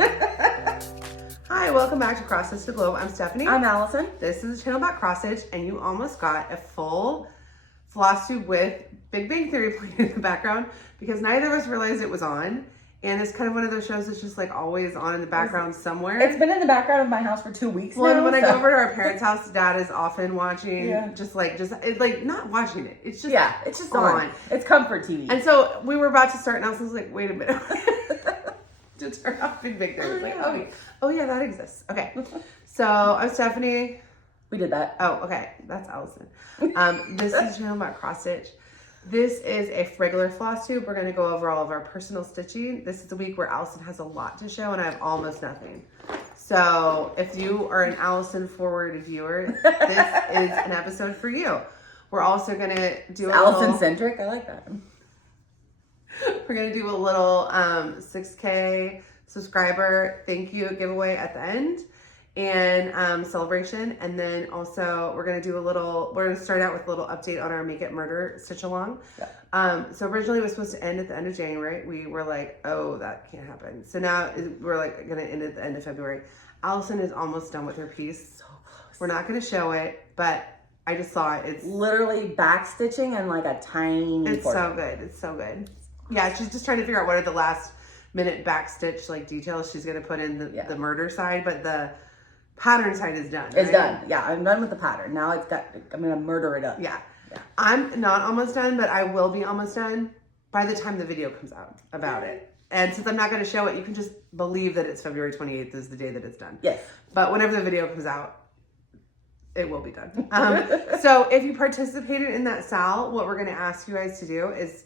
Hi, welcome back to Cross Stitch the Globe. I'm Stephanie. I'm Allison. This is a channel about cross stitch, and you almost got a full floss tube with Big Bang Theory playing in the background because neither of us realized it was on. And it's kind of one of those shows that's just like always on in the background somewhere. It's been in the background of my house for 2 weeks now. Well, when I go over to our parents' house, Dad is often watching, just not watching it. It's just it's just on. It's comfort TV. And so we were about to start, and I was like, wait a minute. To turn off Big Bang Theory. Like, oh yeah, that exists. Okay. So I'm Stephanie. We did that. Oh, okay. That's Allison. This is a channel about cross stitch. This is a regular floss tube. We're going to go over all of our personal stitching. This is the week where Allison has a lot to show and I have almost nothing. So if you are an Allison forward viewer, this is an episode for you. We're also going to do Allison centric. I like that. We're going to do a little 6K subscriber thank you giveaway at the end and celebration. And then also we're going to do we're going to start out with a little update on our Make It Murder stitch along. Yeah. So originally it was supposed to end at the end of January. We were like, oh, that can't happen. So now we're like going to end at the end of February. Allison is almost done with her piece. So close. We're not going to show it, but I just saw it. It's literally back stitching and like a tiny It's so good. It's so good. Yeah, she's just trying to figure out what are the last minute back stitch like details she's going to put in the murder side, but the pattern side is done. It's done. Yeah, I'm done with the pattern. Now I'm going to murder it up. Yeah. I'm not almost done, but I will be almost done by the time the video comes out about it. And since I'm not going to show it, you can just believe that it's February 28th is the day that it's done. Yes. But whenever the video comes out, it will be done. So if you participated in that SAL, what we're going to ask you guys to do is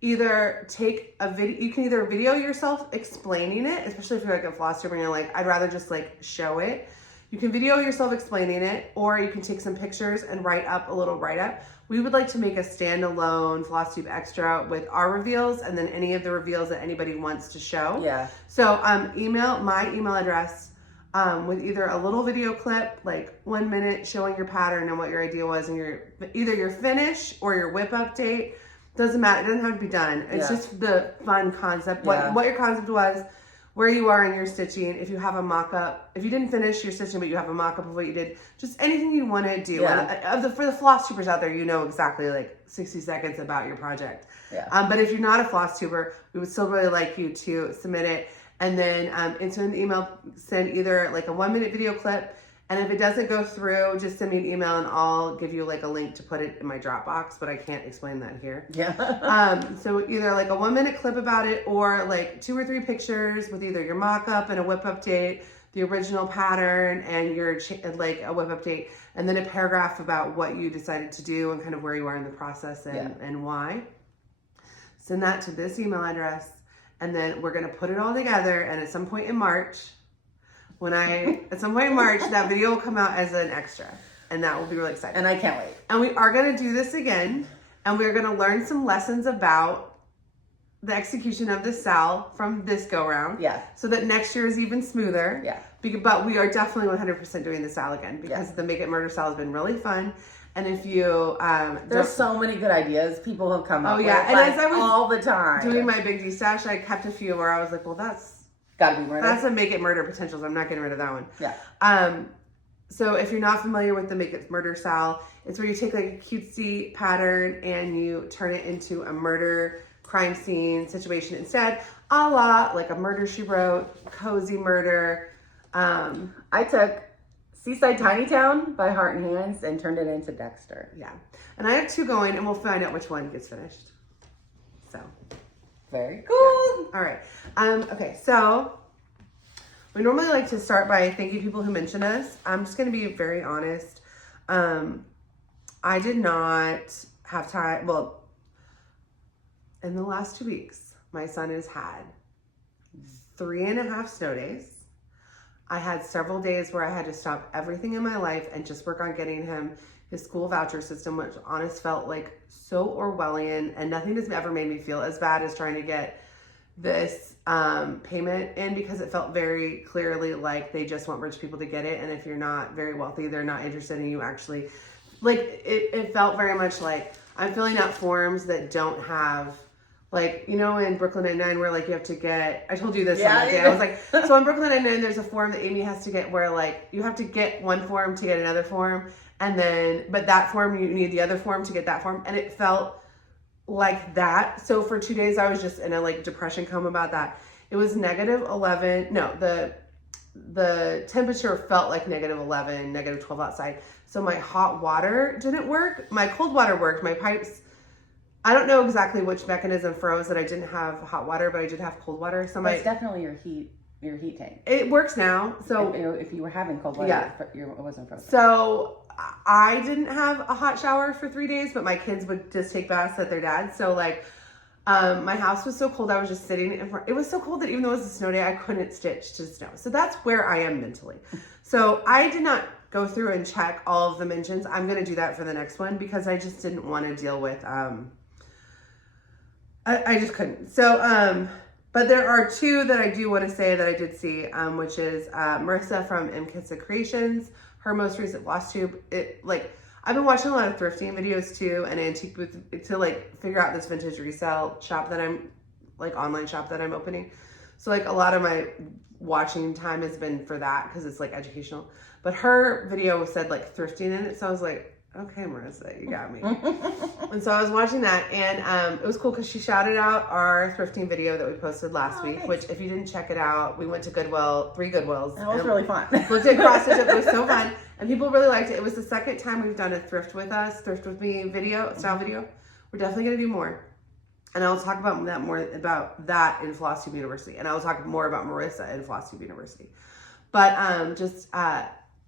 either take a video. You can either video yourself explaining it, especially if you're like a floss tuber and you're like, I'd rather just like show it. You can video yourself explaining it, or you can take some pictures and write up a little write-up. We would like to make a standalone floss tube extra with our reveals and then any of the reveals that anybody wants to show. Yeah. So email my email address with either a little video clip, like 1 minute showing your pattern and what your idea was and either your finish or your whip update. Doesn't matter. It doesn't have to be done. It's just the fun concept. What your concept was, where you are in your stitching. If you have a mock-up, if you didn't finish your stitching, but you have a mock-up of what you did, just anything you want to do. Yeah. For the floss tubers out there, you know exactly like 60 seconds about your project. Yeah. But if you're not a floss tuber, we would still really like you to submit it. And then into an email, send either like a 1 minute video clip. And if it doesn't go through, just send me an email and I'll give you like a link to put it in my Dropbox, but I can't explain that here. Yeah. So either like a 1 minute clip about it or like 2 or 3 pictures with either your mock-up and a whip update, the original pattern and your like a whip update, and then a paragraph about what you decided to do and kind of where you are in the process and why. Send that to this email address and then we're going to put it all together, and at some point in March, that video will come out as an extra, and that will be really exciting. And I can't wait. And we are going to do this again, and we're going to learn some lessons about the execution of the SAL from this go round. Yeah. So that next year is even smoother. Yeah. But we are definitely 100% doing the SAL again because the Make It Murder SAL has been really fun. And if you there's so many good ideas people have come up with. And as I was all the time doing my Big D stash, I kept a few where I was like, well, that's gotta be murder. That's a Make It Murder potential, so I'm not getting rid of that one. Yeah. So if you're not familiar with the Make It Murder SAL, it's where you take like a cutesy pattern and you turn it into a murder crime scene situation instead, a la like a Murder, She Wrote, cozy murder. I took Seaside Tiny Town by Heart and Hands and turned it into Dexter. Yeah. And I have 2 going, and we'll find out which one gets finished. So. Very cool. Yeah. All right. Okay, so we normally like to start by thanking people who mention us. I'm just going to be very honest. I did not have time. Well, in the last 2 weeks, my son has had 3.5 snow days. I had several days where I had to stop everything in my life and just work on getting him his school voucher system, which honest felt like so Orwellian, and nothing has ever made me feel as bad as trying to get this payment in, because it felt very clearly like they just want rich people to get it, and if you're not very wealthy, they're not interested in you actually. Like it felt very much like I'm filling out forms that don't have Like, you know, in Brooklyn Nine-Nine where like you have to get, I told you this on Yeah, that day. I was like, so in Brooklyn Nine-Nine, there's a form that Amy has to get where like you have to get one form to get another form. And then, but that form, you need the other form to get that form. And it felt like that. So for 2 days, I was just in a like depression coma about that. It was -11. No, the temperature felt like -11, -12 outside. So my hot water didn't work. My cold water worked. My pipes, I don't know exactly which mechanism froze that I didn't have hot water, but I did have cold water. So it's definitely your heat tank. It works now. So if you were having cold water, yeah, it wasn't frozen. So I didn't have a hot shower for 3 days, but my kids would just take baths at their dad's. So like, my house was so cold. I was just sitting in front. It was so cold that even though it was a snow day, I couldn't stitch to snow. So that's where I am mentally. So I did not go through and check all of the mentions. I'm going to do that for the next one because I just didn't want to deal with, I just couldn't. So, but there are two that I do want to say that I did see, which is Marissa from Kinkade Creations. Her most recent Flosstube. I've been watching a lot of thrifting videos too, and antique booth to like figure out this vintage resale shop that I'm like online shop that I'm opening. So like a lot of my watching time has been for that because it's like educational. But her video said like thrifting in it, so I was like, okay, Marissa, you got me. And so I was watching that, and it was cool because she shouted out our thrifting video that we posted last week, nice. Which if you didn't check it out, we went to Goodwill, 3 Goodwills. That was really fun. Looked at cross stitch. It was so fun. And people really liked it. It was the second time we've done a thrift with me style video. We're definitely going to do more. And I'll talk about that more about that in Flosstube University. And I'll talk more about Marissa in Flosstube University. But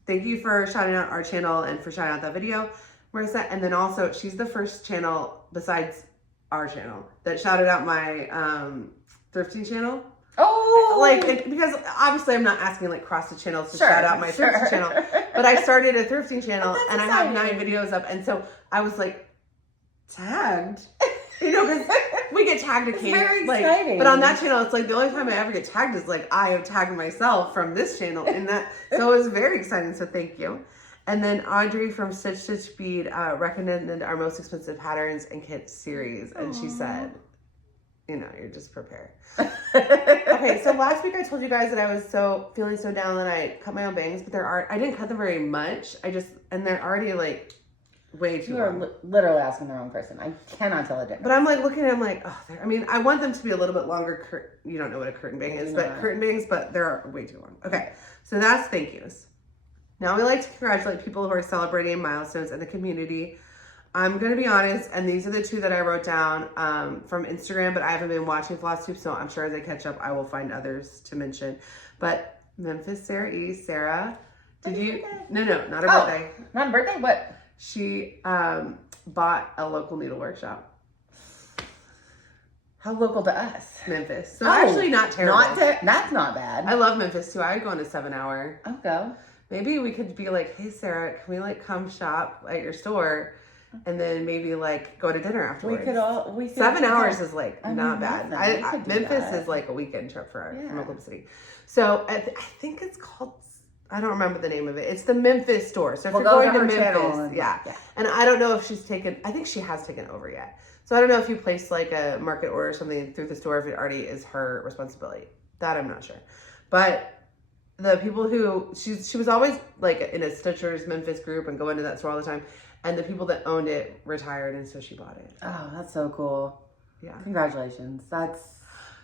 thank you for shouting out our channel and for shouting out that video, Marissa. And then also, she's the first channel besides our channel that shouted out my thrifting channel. Oh, Because obviously I'm not asking like cross the channels to shout out my thrifting channel, but I started a thrifting channel and I have 9 videos up, and so I was like tagged, you know, because we get tagged occasionally. Very exciting. But on that channel, it's like the only time I ever get tagged is like I have tagged myself from this channel, and that so it was very exciting. So thank you. And then Audrey from Stitch Bead recommended our most expensive patterns and kits series, and she said, you know, you're just prepared. Okay, so last week I told you guys that I was feeling so down that I cut my own bangs, but I didn't cut them very much. And they're already like way too long. You are literally asking the wrong person. I cannot tell a difference. But I'm like looking at them like, oh, I want them to be a little bit longer. You don't know what a curtain bang is, but curtain bangs, but they're way too long. Okay, so that's thank yous. Now we like to congratulate people who are celebrating milestones in the community. I'm going to be honest, and these are the 2 that I wrote down from Instagram, but I haven't been watching Flosstube, so I'm sure as I catch up, I will find others to mention. But Memphis Sarah E. Sarah, did you? No, not her birthday. Not a birthday? What? She bought a local needlework shop. How local to us? Memphis. So actually not terrible. That's not bad. I love Memphis too. I go on a 7-hour. I'll go. Maybe we could be like, hey Sarah, can we like come shop at your store? And then maybe like go to dinner afterwards. We could 7 hours is like not bad. Memphis is like a weekend trip from Oklahoma City. So I think it's called, I don't remember the name of it. It's the Memphis store. So if you're going to Memphis, yeah. And I don't know if I think she has taken over yet. So I don't know if you place like a market order or something through the store, if it already is her responsibility. That I'm not sure. But the people who, she was always like in a Stitchers Memphis group and going to that store all the time. And the people that owned it retired, and so she bought it. Oh, that's so cool. Yeah. Congratulations. That's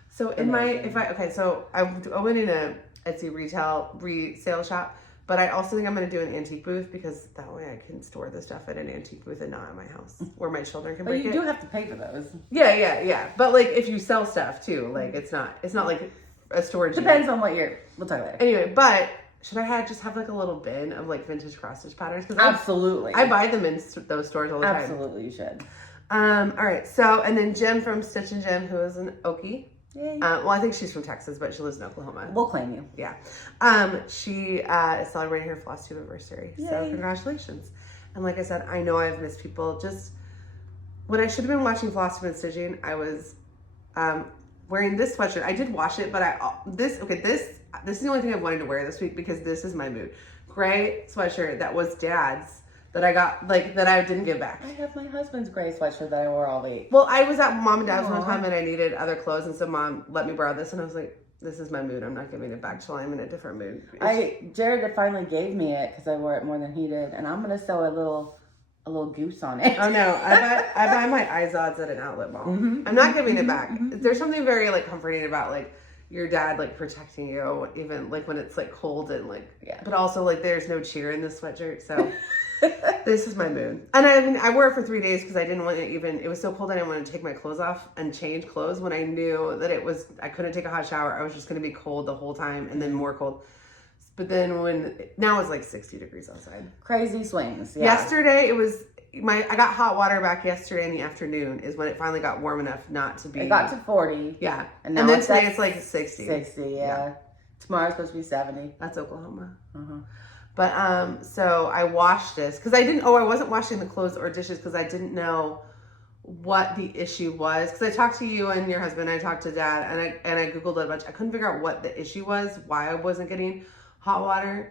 so so I went in a Etsy resale shop, but I also think I'm going to do an antique booth because that way I can store the stuff at an antique booth and not at my house where my children can break it. You do have to pay for those. Yeah. But like if you sell stuff too, like it's not like a storage. Depends on what we'll talk about it. Anyway, but should I just have like a little bin of like vintage cross stitch patterns? Absolutely. I buy them in those stores all the time. Absolutely, you should. All right. So, and then Jim from Stitch and Jim, who is an Okie. Yay. Well, I think she's from Texas, but she lives in Oklahoma. We'll claim you. Yeah. She is celebrating her Flosstube University. Yay. So congratulations. And like I said, I know I've missed people. Just when I should have been watching Flosstube and Stitching, I was wearing this sweatshirt. I did wash it, but this is the only thing I've wanted to wear this week because this is my mood. Gray sweatshirt that was Dad's that I got, like, that I didn't give back. I have my husband's gray sweatshirt that I wore all week. Well, I was at Mom and Dad's one Aw. time and I needed other clothes, and so Mom let me borrow this, and I was like, this is my mood. I'm not giving it back till I'm in a different mood. Jared finally gave me it because I wore it more than he did, and I'm gonna sew a little goose on it. Oh no, I buy my Izods at an outlet mall. Mm-hmm. I'm not giving it back. There's something very like comforting about like your dad like protecting you, even like when it's like cold and like, but also like there's no cheer in this sweatshirt, so. This is my mood. And I mean, I wore it for 3 days because I didn't want it was so cold I didn't want to take my clothes off and change clothes when I knew that I couldn't take a hot shower. I was just going to be cold the whole time and then more cold. But then now it's like 60 degrees outside. Crazy swings. Yeah. Yesterday I got hot water back yesterday in the afternoon is when it finally got warm enough not to be. It got to 40. Yeah. And then today it's like 60. 60, yeah. Tomorrow's supposed to be 70. That's Oklahoma. Uh-huh. But, so I washed this because I wasn't washing the clothes or dishes because I didn't know what the issue was. Because I talked to you and your husband, I talked to Dad, and I Googled it a bunch. I couldn't figure out what the issue was, why I wasn't getting hot water.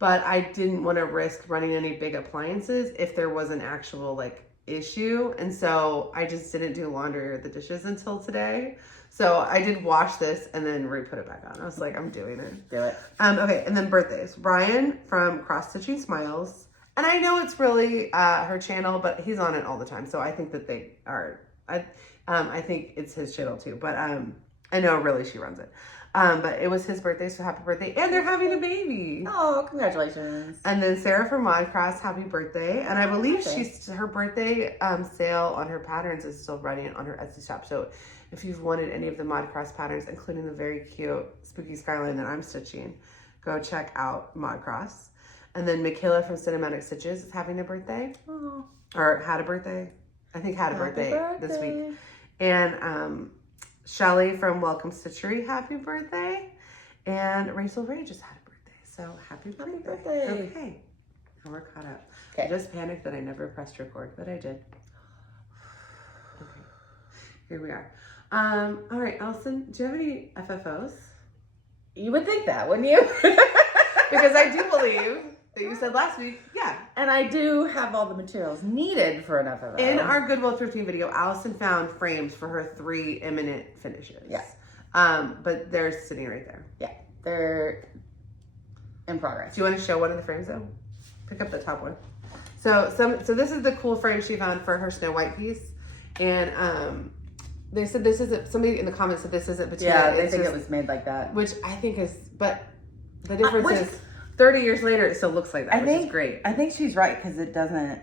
But I didn't want to risk running any big appliances if there was an actual like issue. And so I just didn't do laundry or the dishes until today. So I did wash this and then put it back on. I was like, I'm doing it. Do it. Okay, and then birthdays. Brian from Cross Stitching Smiles. And I know it's really her channel, but he's on it all the time. So I think that they are, I think it's his channel too. But I know really she runs it. But it was his birthday, so happy birthday. And they're having a baby. Oh, congratulations. And then Sarah from Modcross, happy birthday. And I believe her birthday sale on her patterns is still running on her Etsy shop. So if you've wanted any of the Modcross patterns, including the very cute Spooky Skyline that I'm stitching, go check out Modcross. And then Michaela from Cinematic Stitches is having a birthday. Oh. Or had a birthday. I think had a birthday this week. And Shelly from Welcome Stitchery, happy birthday. And Rachel Ray just had a birthday. So happy birthday. Okay. Now we're caught up. Okay. I just panicked that I never pressed record, but I did. Okay. Here we are. All right, Allison, do you have any FFOs? You would think that, wouldn't you? Because I do believe that you said last week, yeah. And I do have all the materials needed for an FFO. In our Goodwill thrifting video, Allison found frames for her 3 imminent finishes. Yes. But they're sitting right there. Yeah, they're in progress. Do you want to show one of the frames though? Pick up the top one. So this is the cool frame she found for her Snow White piece. And they said this isn't, somebody in the comments said this isn't material. Yeah, they think it was made like that. Which I think is, but the difference is 30 years later, it still looks like that, which is great. I think she's right because it doesn't,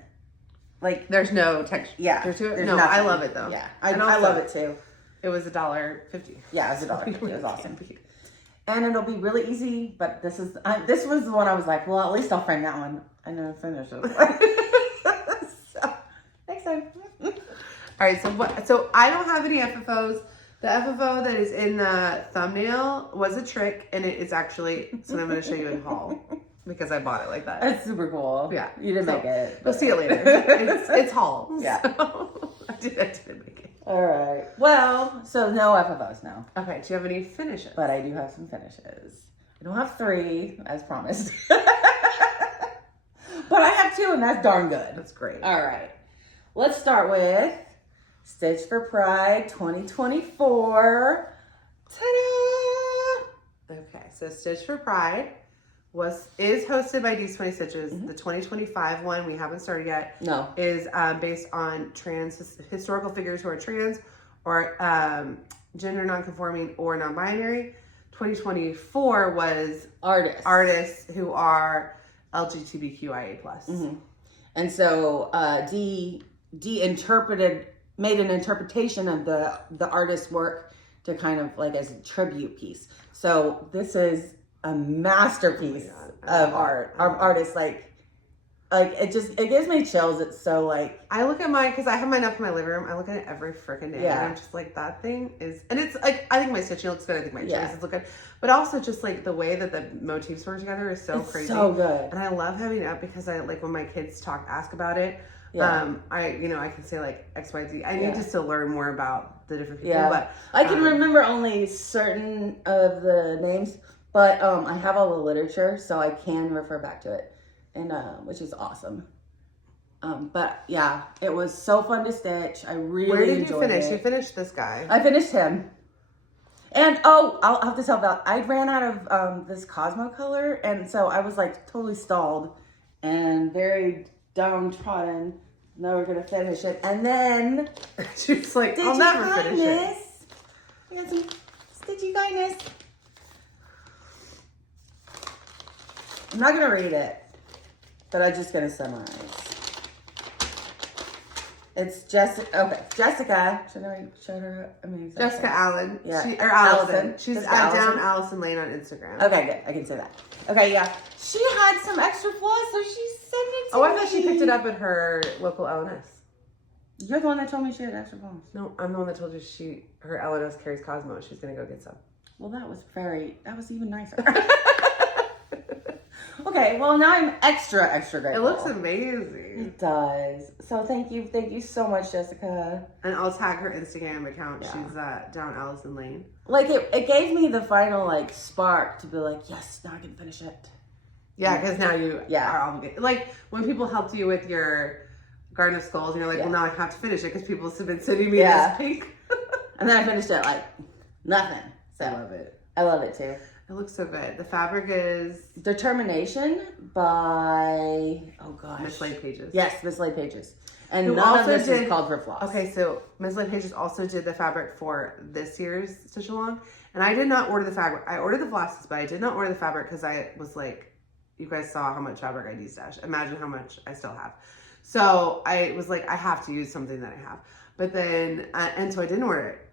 like. There's no texture to it. No, I love it though. Yeah, I love it too. It was $1.50. Yeah, it was $1.50. It was awesome. And it'll be really easy, but this was the one I was like, well, at least I'll frame that one. I never finished it. So, next time. All right, so I don't have any FFOs. The FFO that is in the thumbnail was a trick, and it is actually, so I'm going to show you in haul because I bought it like that. That's super cool. Yeah. You didn't make it. You'll see it later. It's haul. Yeah. So I didn't make it. All right. Well, so no FFOs now. Okay, do you have any finishes? But I do have some finishes. I don't have 3, as promised. But I have 2, and that's darn good. That's great. All right. Let's start with Stitch for Pride 2024. Ta-da! Okay, so Stitch for Pride is hosted by DeesTwentyStitches. Mm-hmm. The 2025 one, we haven't started yet. No. Is based on historical figures who are trans or gender nonconforming or non-binary. 2024 was artists who are LGBTQIA+. Mm-hmm. And so Dee made an interpretation of the artist's work to kind of like as a tribute piece. So this is a masterpiece of art. Our artists like it gives me chills. It's so like, I look at mine because I have mine up in my living room. I look at it every freaking day, Yeah. and I'm just like, that thing is, and it's like, I think my stitching looks good. I think my Yeah. choices look good, but also just like the way that the motifs work together is so crazy, so good. and I love having it up because I like when my kids ask about it. Yeah. I can say like X, Y, Z. I need Yeah. just to learn more about the different people. Yeah. But I can remember only certain of the names, but I have all the literature, so I can refer back to it and which is awesome. But yeah, it was so fun to stitch. I really Where did you enjoyed finish? it. You finished this guy. I finished him. And I'll have to tell about, I ran out of this Cosmo color, and so I was like totally stalled and very downtrodden. Now we're gonna finish it, and then she's like, I'll never finish it. We got some Stitchy Kindness. I'm not gonna read it, but I'm just gonna summarize. It's Jessica. Okay, Jessica. Should I show her? I mean, Jessica Allen. Yeah, Or Allison. Allison. She's Jessica at Allison. down Allison Lane on Instagram. Okay, good. I can say that. Okay, yeah. She had some extra floss, so she sent it to me. Oh, I thought she picked it up at her local LNS. You're the one that told me she had extra floss. No, I'm the one that told you her LNS carries Cosmo. She's gonna go get some. Well, that was even nicer. Okay, well now I'm extra grateful. It looks amazing. It does. So thank you so much, Jessica. And I'll tag her Instagram account. Yeah. She's down Allison Lane. Like it gave me the final like spark to be like, yes, now I can finish it. Yeah, because now you Yeah. are obligated. Like when people helped you with your Garden of Skulls, and you're like, well, now I have to finish it because people have been sending me this pink. And then I finished it like nothing. So I love it. I love it too. It looks so good. The fabric is Determination by Mislaid Pages. Yes, Mislaid Pages. And Who none of also this is did- called for floss. Okay, so Mislaid Pages also did the fabric for this year's Stitch Along. And I did not order the fabric. I ordered the flosses, but I did not order the fabric because I was like, you guys saw how much fabric I DeesTash. Imagine how much I still have. So I was like, I have to use something that I have. But then, and so I didn't order it.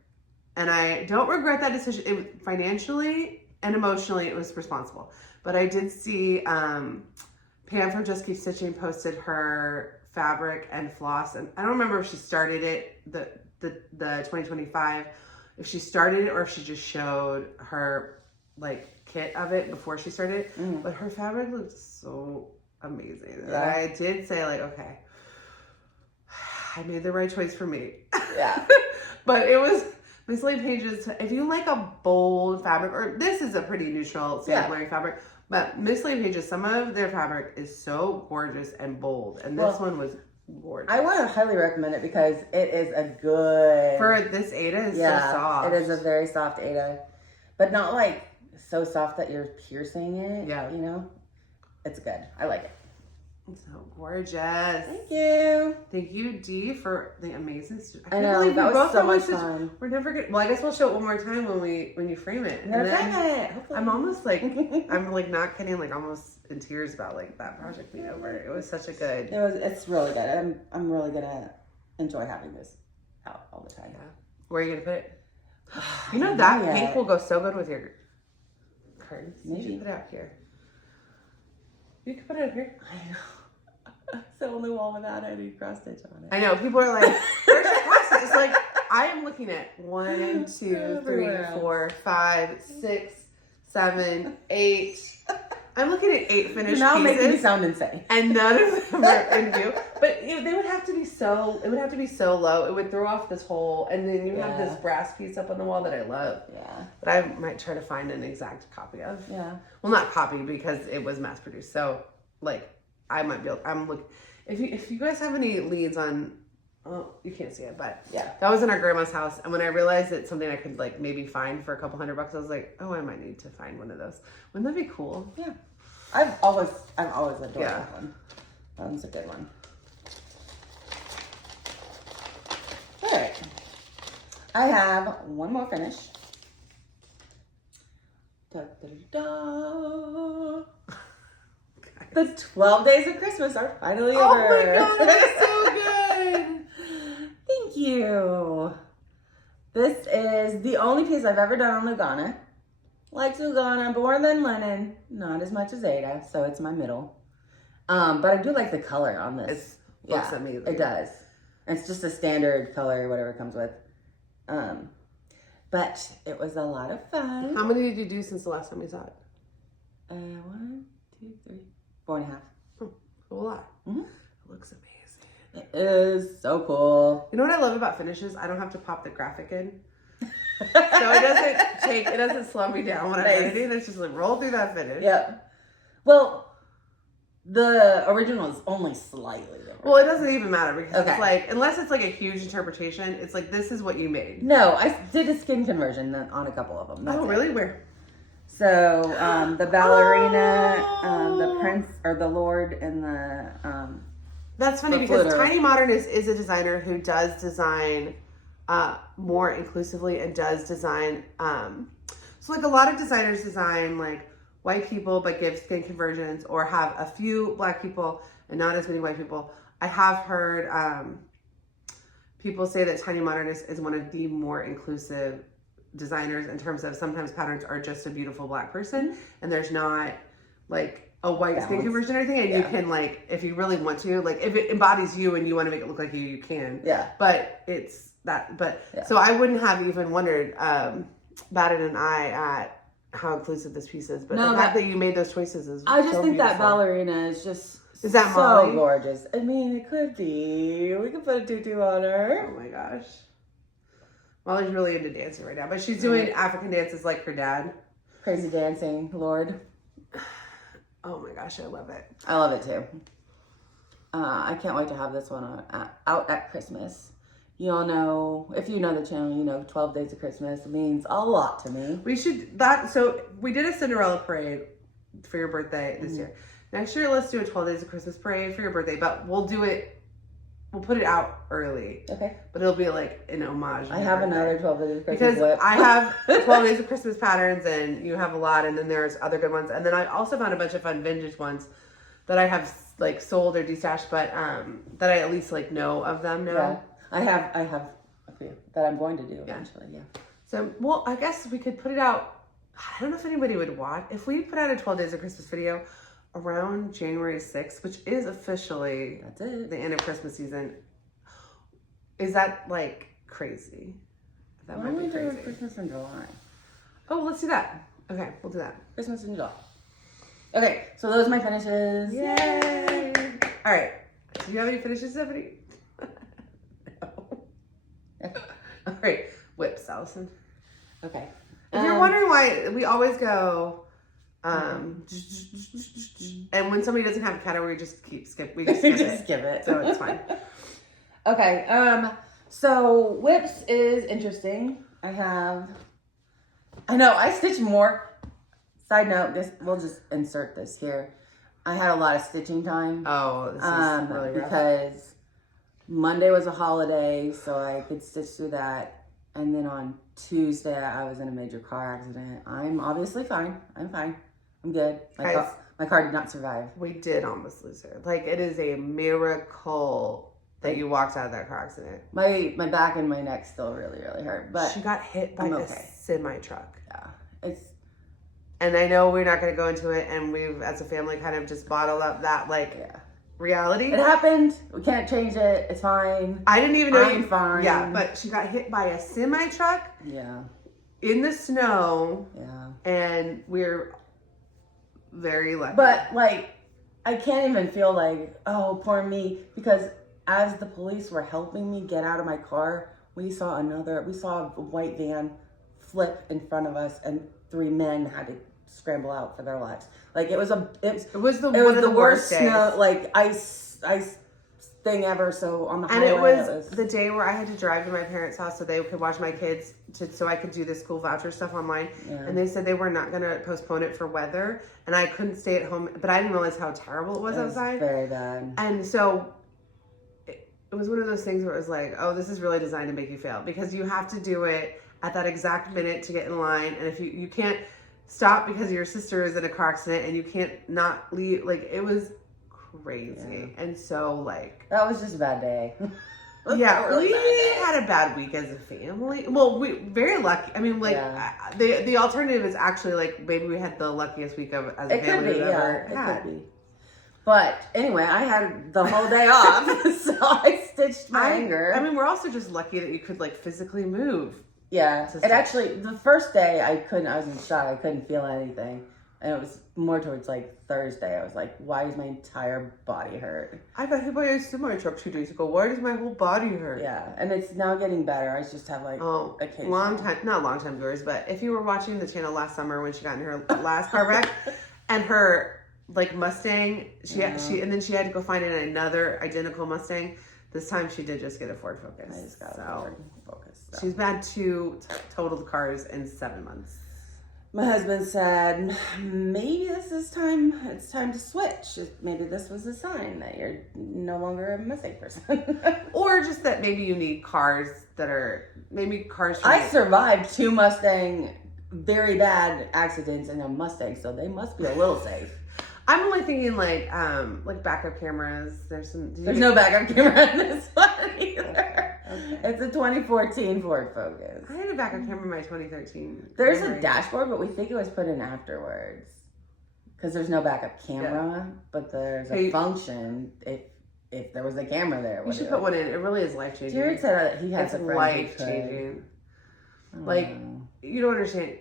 And I don't regret that decision. It financially and emotionally, it was responsible. But I did see Pam from Just Keep Stitching posted her fabric and floss. And I don't remember if she started it, the 2025, if she started it or if she just showed her like kit of it before she started it. But her fabric looked so amazing. Yeah. And I did say like, okay, I made the right choice for me. Yeah. But it was Mislaid Pages. If you like a bold fabric, or this is a pretty neutral samplary fabric, but Mislaid Pages, some of their fabric is so gorgeous and bold, and this one was gorgeous. I want to highly recommend it because it is a good For this Ada is so soft. It is a very soft Ada, but not like so soft that you're piercing it. Yeah. You know, it's good. I like it. It's so gorgeous. Thank you. Thank you, Dee, for the amazing. I know, that was so much fun. We're never gonna. Well, I guess we'll show it one more time when you frame it. Never done it. Hopefully. I'm almost like I'm like not kidding, like almost in tears about like that project being over. It was such a good. It's really good. I'm really gonna enjoy having this out all the time. Yeah. Where are you gonna put it? You know that pink will go so good with your curtains. You should put it out here. You can put it up here. I know. It's the only wall without any cross stitch on it. I know. People are like, where's your cross stitch? It's like, I am looking at 1, 2, 3, 4, 5, 6, 7, 8. I'm looking at 8 finished You're now pieces. making me sound insane. And none of them are in view. But they would have to be so, it would have to be so low. It would throw off this whole, and then you have this brass piece up on the wall that I love. Yeah. But I might try to find an exact copy of. Yeah. Well, not copy because it was mass produced. So, like, I might be able, I'm looking, if you guys have any leads on, oh, you can't see it, but yeah, that was in our grandma's house. And when I realized it's something I could like maybe find for a couple $100, I was like, oh, I might need to find one of those. Wouldn't that be cool? Yeah. I've always adored Yeah. that one. That one's a good one. All right. I have one more finish. Da, da, da, da. The 12 days of Christmas are finally over. Oh my god, that's so good. Thank you. This is the only piece I've ever done on Lugana. Like Lugana, more than linen, not as much as Ada, so it's my middle. But I do like the color on this. It looks amazing. It does. It's just a standard color, whatever it comes with. But it was a lot of fun. How many did you do since the last time we saw it? 1, 2, 3, 4.5. Oh, a lot. Mm-hmm. It looks amazing. It is so cool. You know what I love about finishes? I don't have to pop the graphic in. So it doesn't slow me down when I'm editing. It's just like roll through that finish. Yep. Well, The original is only slightly different. Well, it doesn't even matter because Okay. it's like, unless it's like a huge interpretation, it's like, this is what you made. No, I did a skin conversion on a couple of them. That's it. Really? Where? So, the ballerina, the prince, or the lord, and the, That's funny the because flutter. Tiny Modernist is a designer who does design more inclusively and does design, so like a lot of designers design like white people but give skin conversions, or have a few black people and not as many white people. I have heard people say that Tiny Modernist is one of the more inclusive designers in terms of sometimes patterns are just a beautiful black person and there's not like a white skin conversion or anything, and you can like, if you really want to, like if it embodies you and you want to make it look like you can. Yeah. But it's that, but so I wouldn't have even wondered, batted an eye at how inclusive this piece is, but the fact that you made those choices is I just so think that beautiful. ballerina is just Is that so Molly? gorgeous. I mean, it could be. We could put a tutu on her. Oh my gosh. Molly's really into dancing right now, but she's doing African dances like her dad. Crazy dancing, Lord. Oh my gosh, I love it. I love it too. I can't wait to have this one out at Christmas. You all know, if you know the channel, you know 12 Days of Christmas means a lot to me. We should, so we did a Cinderella parade for your birthday this year. Next year, let's do a 12 Days of Christmas parade for your birthday, but we'll put it out early. Okay. But it'll be like an homage. I have another 12 Days of Christmas because whip. I have 12 Days of Christmas patterns and you have a lot, and then there's other good ones. And then I also found a bunch of fun vintage ones that I have like sold or destashed, but that I at least like know of them now. Yeah. I have a few that I'm going to do eventually, yeah. So, well, I guess we could put it out. I don't know if anybody would watch. If we put out a 12 Days of Christmas video around January 6th, which is officially That's it. the end of Christmas season, is that like crazy? That Why might don't we be do crazy. Christmas in July? Oh, let's do that. Okay, we'll do that. Christmas in July. Okay, so those are my finishes. Yay! All right. Do you have any finishes, Stephanie? No. All right. Whips, Allison. Okay. If you're wondering why we always go, and when somebody doesn't have a category, we just skip it. So it's fine. Okay. So whips is interesting. I know I stitch more. Side note, we'll just insert this here. I had a lot of stitching time. Oh, this is really rough. Because Monday was a holiday, so I could stitch through that. And then on Tuesday, I was in a major car accident. I'm obviously fine. I'm fine. I'm good. My car did not survive. We did almost lose her. Like, it is a miracle that you walked out of that car accident. My back and my neck still really, really hurt. But she got hit by a semi-truck. Yeah. And I know we're not going to go into it, and we've, as a family, kind of just bottled up that, reality. It happened. We can't change it. It's fine. I didn't even know I'm fine. Yeah, but she got hit by a semi-truck. Yeah. In the snow. Yeah. And we're very lucky. But, I can't even feel like, oh, poor me. Because as the police were helping me get out of my car, we saw a white van flip in front of us, and 3 men had to scramble out for their lives. It was the worst snow, ice thing ever. So on the highway, and it was the day where I had to drive to my parents' house so they could watch my kids, so I could do the school voucher stuff online. Yeah. And they said they were not going to postpone it for weather, and I couldn't stay at home. But I didn't realize how terrible it was outside. Very bad. And so it was one of those things where it was like, oh, this is really designed to make you fail, because you have to do it at that exact minute to get in line, and if you can't stop because your sister is in a car accident, and you can't not leave. It was crazy. Yeah. And so that was just a bad day. Yeah, we had a bad week as a family. Well, we very lucky. I mean, the alternative is actually maybe we had the luckiest week as a family we've ever had. It could be. But anyway, I had the whole day off, so I stitched my anger. I mean, we're also just lucky that you could physically move. Yeah, it actually, the first day I was in shock. I couldn't feel anything. And it was more towards Thursday. I was like, why does my entire body hurt? I got hit by a semi-truck 2 days ago. Why does my whole body hurt? Yeah, and it's now getting better. I just have not long time viewers, but if you were watching the channel last summer when she got in her last car wreck, and her like Mustang. She and then she had to go find another identical Mustang. This time she did just get a Ford Focus. I just got a Ford Focus. So. She's had 2 totaled cars in 7 months. My husband said, maybe this is time. It's time to switch. Maybe this was a sign that you're no longer a Mustang person. Or just that maybe you need cars that are, maybe cars. I survived 2 Mustang very bad accidents in a Mustang, so they must be a little safe. I'm only thinking like backup cameras. There's no backup camera in this one either. Okay. It's a 2014 Ford Focus. I had a backup camera in my 2013. There's a dashboard, but we think it was put in afterwards. Because there's no backup camera, but there's a function if there was a camera there. You should put one in. It really is life-changing. Jared said that he has a friend life-changing. Like, you don't understand.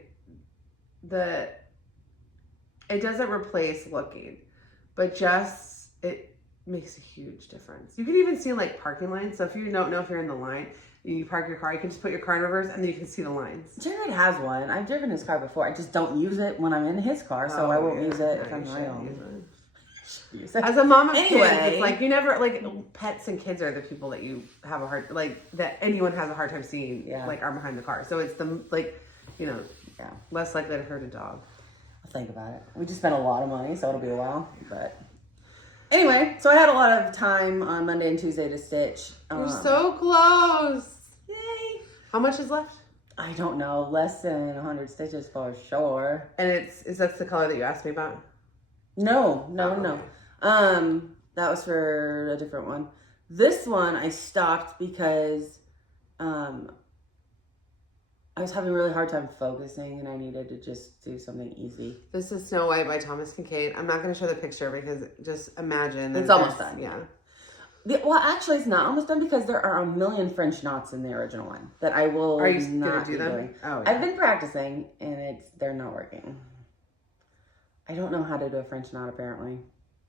It doesn't replace looking, but just, it makes a huge difference. You can even see like parking lines. So if you don't know if you're in the line, you park your car, you can just put your car in reverse and then you can see the lines. Jared has one. I've driven his car before. I just don't use it when I'm in his car, so I won't use it if I'm my own. As a mom of kids, it's like you never, like, pets and kids are the people that you have a hard, like, that anyone has a hard time seeing, like, are behind the car. So it's the, like, you know, less likely to hurt a dog. I'll think about it. We just spent a lot of money, so it'll be a while. But anyway, so I had a lot of time on Monday and Tuesday to stitch. You're so close. Yay. How much is left? I don't know. Less than 100 stitches for sure. And is that the color that you asked me about? No. Okay. That was for a different one. This one I stopped because I was having a really hard time focusing and I needed to just do something easy. This is Snow White by Thomas Kinkade. I'm not going to show the picture because just imagine. It's almost done. Yeah. Well, actually, it's not almost done because there are a million French knots in the original one that I will Are you not do be them? doing. Oh, yeah. I've been practicing and they're not working. I don't know how to do a French knot apparently.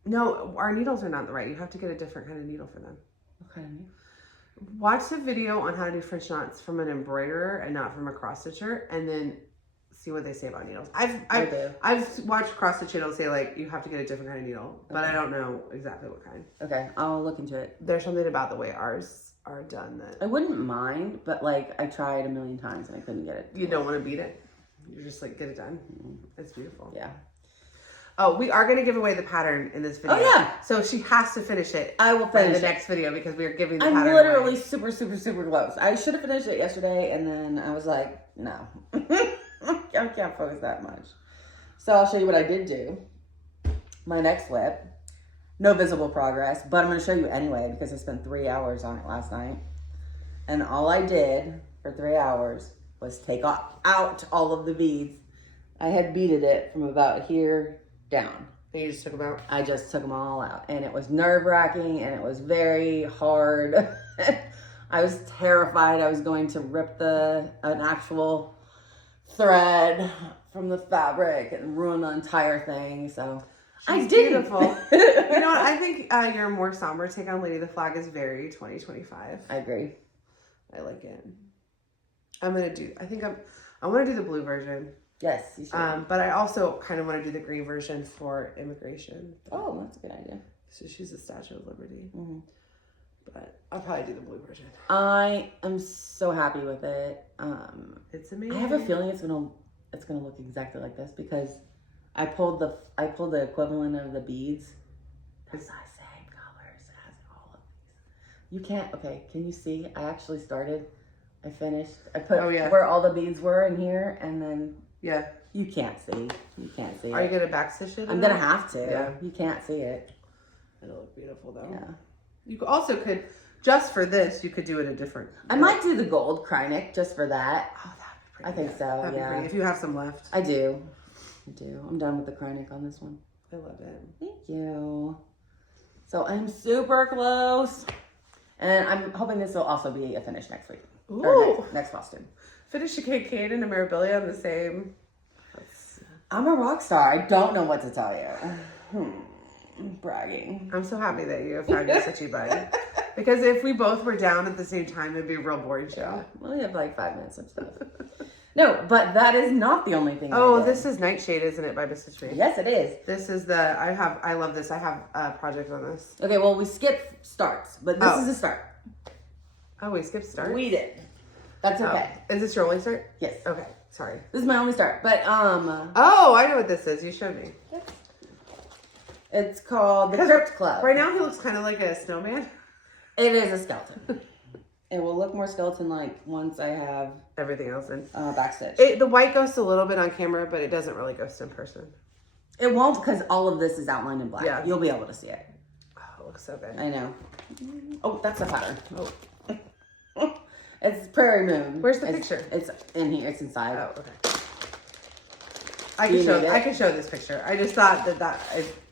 No, our needles are not right. You have to get a different kind of needle for them. What kind of needle? Watch the video on how to do French knots from an embroiderer and not from a cross stitcher, and then see what they say about needles. I've watched cross stitch channels say like you have to get a different kind of needle, but I don't know exactly what kind. Okay, I'll look into it. There's something about the way ours are done that I wouldn't mind, but like I tried a million times and I couldn't get it. You don't want to beat it. You're just like get it done. It's beautiful. Yeah. Oh, we are going to give away the pattern in this video. Oh, yeah. So she has to finish it. I will finish the next video because we are giving the I'm pattern literally away. super close. I should have finished it yesterday, and then I was like, no. I can't focus that much. So I'll show you what I did do. My next whip. No visible progress, but I'm going to show you anyway because I spent 3 hours on it last night. And all I did for 3 hours was take out all of the beads. I had beaded it from about here down. And you just took them out? I just took them all out. And it was nerve-wracking and it was very hard. I was terrified I was going to rip an actual thread from the fabric and ruin the entire thing. So I didn't. Beautiful. You know what? I think your more somber take on Lady the Flag is very 2025. I agree. I like it. I want to do the blue version. Yes, you should. But I also kind of want to do the green version for immigration. Oh, that's a good idea. So she's a Statue of Liberty. Mm-hmm. But I'll probably do the blue version. I am so happy with it. It's amazing. I have a feeling it's gonna look exactly like this because I pulled the equivalent of the beads. They're the same colors as all of these. You can't. Okay, can you see? I actually started. I finished. I put where all the beads were in here, and then. Yeah. You can't see. You can't see Are you going to backstitch it? I'm going to have to. Yeah. You can't see it. It'll look beautiful though. Yeah. You also could, just for this, you could do it a different. I might do the gold Krynic just for that. Oh, that'd be pretty. I think so, That'd be pretty. If you have some left. I do. I'm done with the Krynic on this one. I love it. Thank you. So I'm super close. And I'm hoping this will also be a finish next week. Ooh. Or next Flosstube. Finish a Kinkade and a Mirabilia on the same. I'm a rock star. I don't know what to tell you. Bragging. I'm so happy that you have found your Stitchy bud. Because if we both were down at the same time, it'd be a real boring show. Well, we have like 5 minutes of stuff. No, but that is not the only thing. Oh, this is Nightshade, isn't it, by Mrs. Tree? Yes, it is. This is the, I love this. I have a project on this. Okay, well, we skipped starts, but this is a start. Oh, we skipped start? We did. That's okay. Is this your only start? Yes. Okay, sorry. This is my only start, but Oh, I know what this is. You showed me. It's called the Crypt Club. Right now he looks kind of like a snowman. It is a skeleton. It will look more skeleton-like once I have everything else in. Backstitch. The white ghosts a little bit on camera, but it doesn't really ghost in person. It won't because all of this is outlined in black. Yeah. You'll be able to see it. Oh, it looks so good. I know. Oh, that's the pattern. Oh. It's Prairie Moon. Where's the picture? It's in here. It's inside. Oh, okay. I can show this picture. I just thought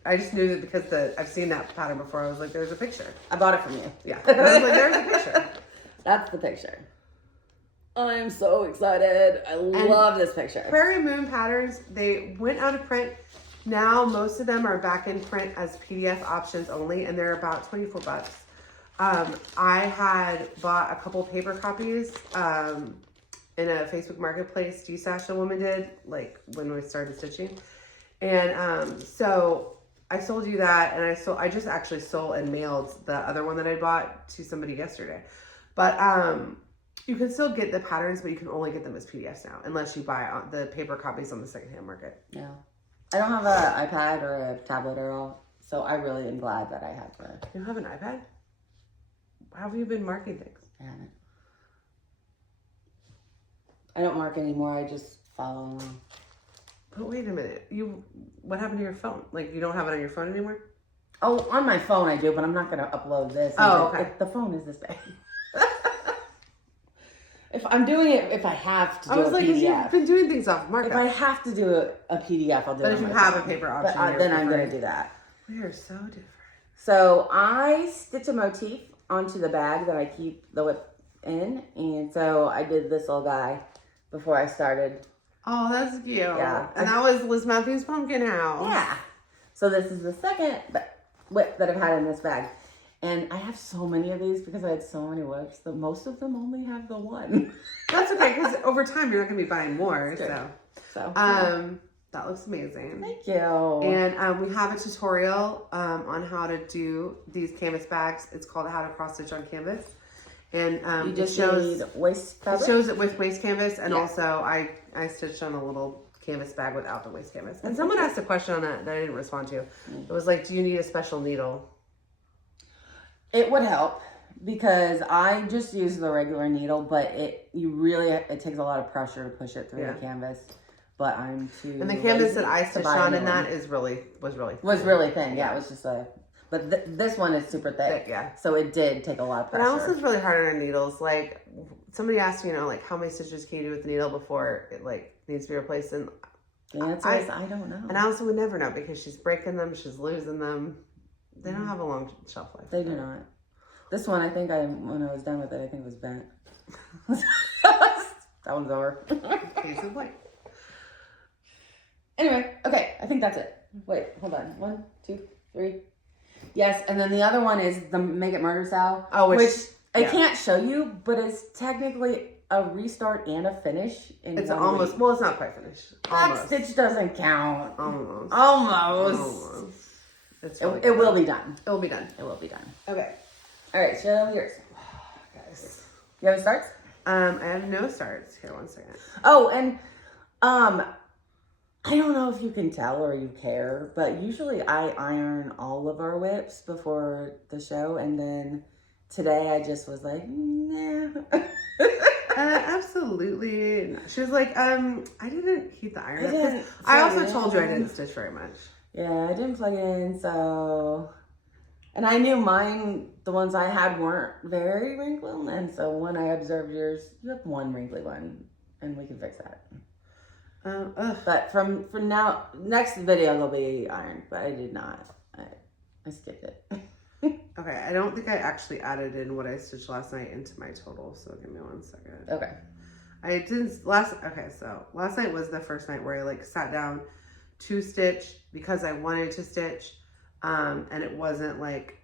I just knew that because I've seen that pattern before. I was like, there's a picture. I bought it from you. Yeah. I was like, there's a picture. That's the picture. I'm so excited. I love this picture. Prairie Moon patterns, they went out of print. Now most of them are back in print as PDF options only, and they're about 24 bucks. I had bought a couple paper copies in a Facebook marketplace. DeesTwentyStitches, a woman did, like when we started stitching. And so I sold you that, and I just actually sold and mailed the other one that I bought to somebody yesterday. But you can still get the patterns, but you can only get them as PDFs now, unless you buy the paper copies on the secondhand market. Yeah. I don't have an iPad or a tablet at all, so I really am glad that I have the... You don't have an iPad? How have you been marking things? I haven't. I don't mark anymore, I just follow along. But wait a minute, what happened to your phone? Like, you don't have it on your phone anymore? Oh, on my phone I do, but I'm not going to upload this. Oh, okay. The phone is this big. If I'm doing it, if I have to do a PDF. You've been doing things off markup. If I have to do a PDF, I'll do it. But if you have a paper option, then I'm going to do that. We are so different. So I stitch a motif onto the bag that I keep the whip in. And so I did this little guy before I started. Oh, that's cute. Yeah. And that was Liz Matthews' pumpkin house. Yeah. So this is the second whip that I've had in this bag. And I have so many of these because I had so many whips that most of them only have the one. That's okay, because over time you're not going to be buying more. So that looks amazing. Thank you. And we have a tutorial on how to do these canvas bags. It's called How to Cross Stitch on Canvas. And you just need waist fabric. It shows it with waist canvas, and also I stitched on a little canvas bag without the waist canvas. And someone asked a question on that I didn't respond to. It was like, do you need a special needle? It would help because I just use the regular needle, but it takes a lot of pressure to push it through the canvas. But I'm too. And the canvas that I stitched on in that was really thin. Yeah, it was just but this one is super thick. Yeah. So it did take a lot of pressure. But also it's really hard on our needles. Like somebody asked, like how many stitches can you do with the needle before it needs to be replaced? And the answer is I don't know. And Alma would never know because she's breaking them, she's losing them. They don't have a long shelf life. They do not. This one, I think when I was done with it, I think it was bent. That one's over. Case in point. Anyway, okay, I think that's it. Wait, hold on. 1, 2, 3. Yes, and then the other one is the Make It Murder Sal. Oh, which I can't show you, but it's technically a restart and a finish. It's almost, well, it's not quite finished. That stitch doesn't count. Almost. It will be done. It will be done. It will be done. Okay. All right, show yours. Guys. You have starts? I have no starts. Here, 1 second. Oh, and I don't know if you can tell or you care, but usually I iron all of our whips before the show, and then today I just was like, nah. Absolutely. She was like, I didn't heat the iron. I also told you I didn't stitch very much. Yeah, I didn't plug it in, so... And I knew the ones I had weren't very wrinkly, and so when I observed yours, you have one wrinkly one, and we can fix that. But from now, next video they'll be ironed, but I did not. I skipped it. Okay, I don't think I actually added in what I stitched last night into my total, so give me 1 second. Okay. I didn't, so last night was the first night where I sat down to stitch because I wanted to stitch, and it wasn't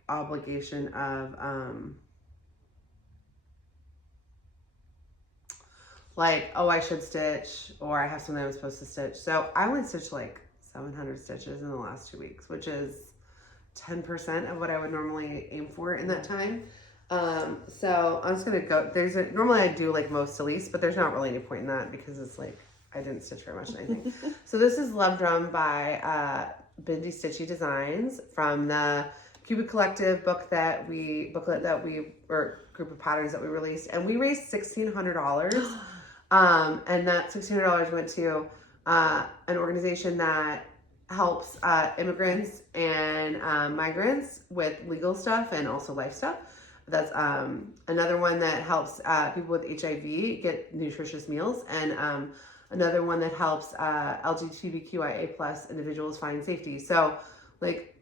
obligation of, like, oh, I should stitch, or I have something I'm supposed to stitch. So I only stitched like 700 stitches in the last 2 weeks, which is 10% of what I would normally aim for in that time. So I'm just gonna go. Normally I do like most to least, but there's not really any point in that because it's like I didn't stitch very much, I think. So this is Love Drum by Bendy Stitchy Designs from the Cubic Collective booklet that we or group of patterns that we released, and we raised $1,600. And that $1,600 went to an organization that helps immigrants and migrants with legal stuff and also life stuff. That's another one that helps people with HIV get nutritious meals, and another one that helps LGBTQIA plus individuals find safety. So like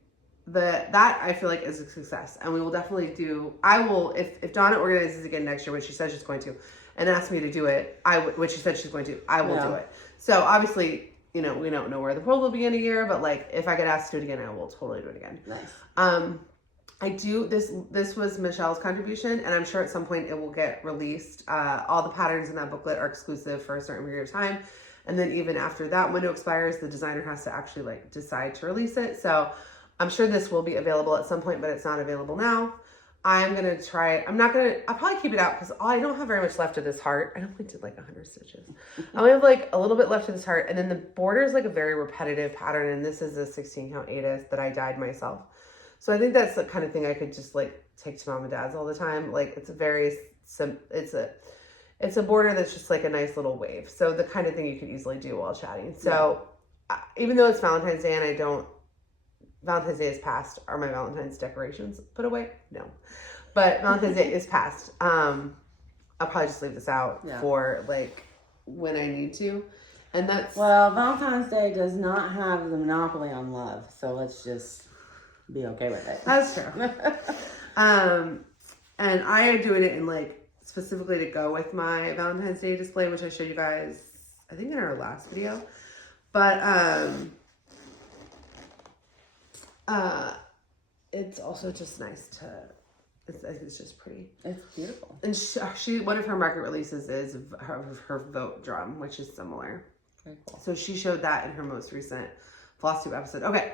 that I feel like is a success, and we will definitely do. I will if Donna organizes again next year, which she says she's going to, and asks me to do it, which she said she's going to, I will do it. So obviously, we don't know where the world will be in a year, but like if I get asked to do it again, I will totally do it again. Nice. I do this was Michelle's contribution, and I'm sure at some point it will get released. All the patterns in that booklet are exclusive for a certain period of time, and then even after that window expires, the designer has to actually like decide to release it. So I'm sure this will be available at some point, but it's not available now. I'm gonna try. I'll probably keep it out because I don't have very much left of this heart. I only did like 100 stitches. I only have like a little bit left of this heart, and then the border is like a very repetitive pattern, and this is a 16 count Atis that I dyed myself. So I think that's the kind of thing I could just like take to mom and dad's all the time. Like it's a border that's just like a nice little wave. So the kind of thing you could easily do while chatting. So even though it's Valentine's Day and Valentine's Day is past, are my Valentine's decorations put away? No, but Valentine's Day is past. I'll probably just leave this out for like when I need to. And Valentine's Day does not have the monopoly on love. So let's just be okay with it. That's true. And I am doing it in like specifically to go with my Valentine's Day display, which I showed you guys, I think in our last video. But it's also just nice to. It's just pretty. It's beautiful. And she one of her market releases is her vote drum, which is similar. Very cool. So she showed that in her most recent Flosstube episode. Okay.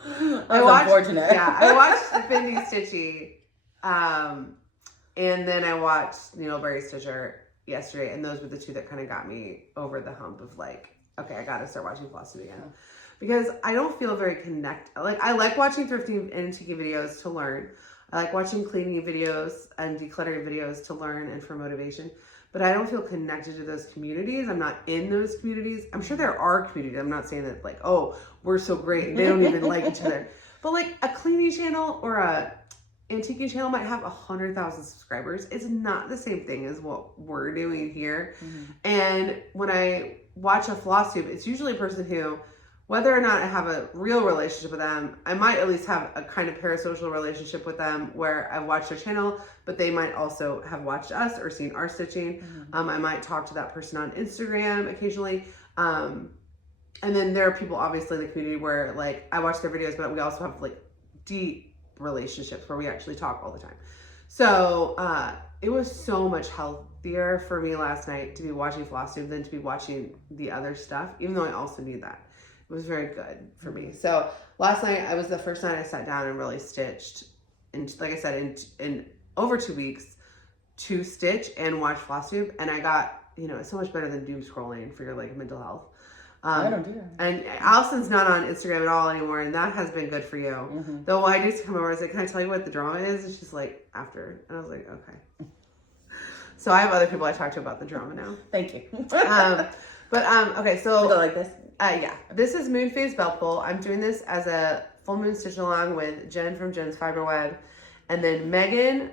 Unfortunate. Yeah, I watched Bendy Stitchy, and then I watched Needlework Stitcher yesterday, and those were the two that kind of got me over the hump of like, okay, I got to start watching Flosstube again, because I don't feel very connected. Like I like watching thrifting and antique videos to learn. I like watching cleaning videos and decluttering videos to learn and for motivation. But I don't feel connected to those communities. I'm not in those communities. I'm sure there are communities. I'm not saying that like, oh, we're so great. They don't even like each other. But like a cleaning channel or a antiquing channel might have 100,000 subscribers. It's not the same thing as what we're doing here. Mm-hmm. And when I watch a Flosstube, it's usually a person who, whether or not I have a real relationship with them, I might at least have a kind of parasocial relationship with them where I've watched their channel, but they might also have watched us or seen our stitching. Mm-hmm. I might talk to that person on Instagram occasionally. And then there are people obviously in the community where like I watch their videos, but we also have like deep relationships where we actually talk all the time. So it was so much healthier for me last night to be watching Flosstube than to be watching the other stuff, even though I also need that. It was very good for me. So last night was the first night I sat down and really stitched. And like I said, in over 2 weeks to stitch and watch Flosstube. And I got, it's so much better than doom scrolling for your like mental health. I don't do that. And Allison's not on Instagram at all anymore. And that has been good for you. Mm-hmm. Though I used to come over and say, can I tell you what the drama is? And she's like, after. And I was like, okay. So I have other people I talk to about the drama now. Thank you. Okay, so. We'll go like this. Yeah, this is Moon Phase Belt Pull. I'm doing this as a full moon stitch along with Jen from Jen's Fiber Web, and then Megan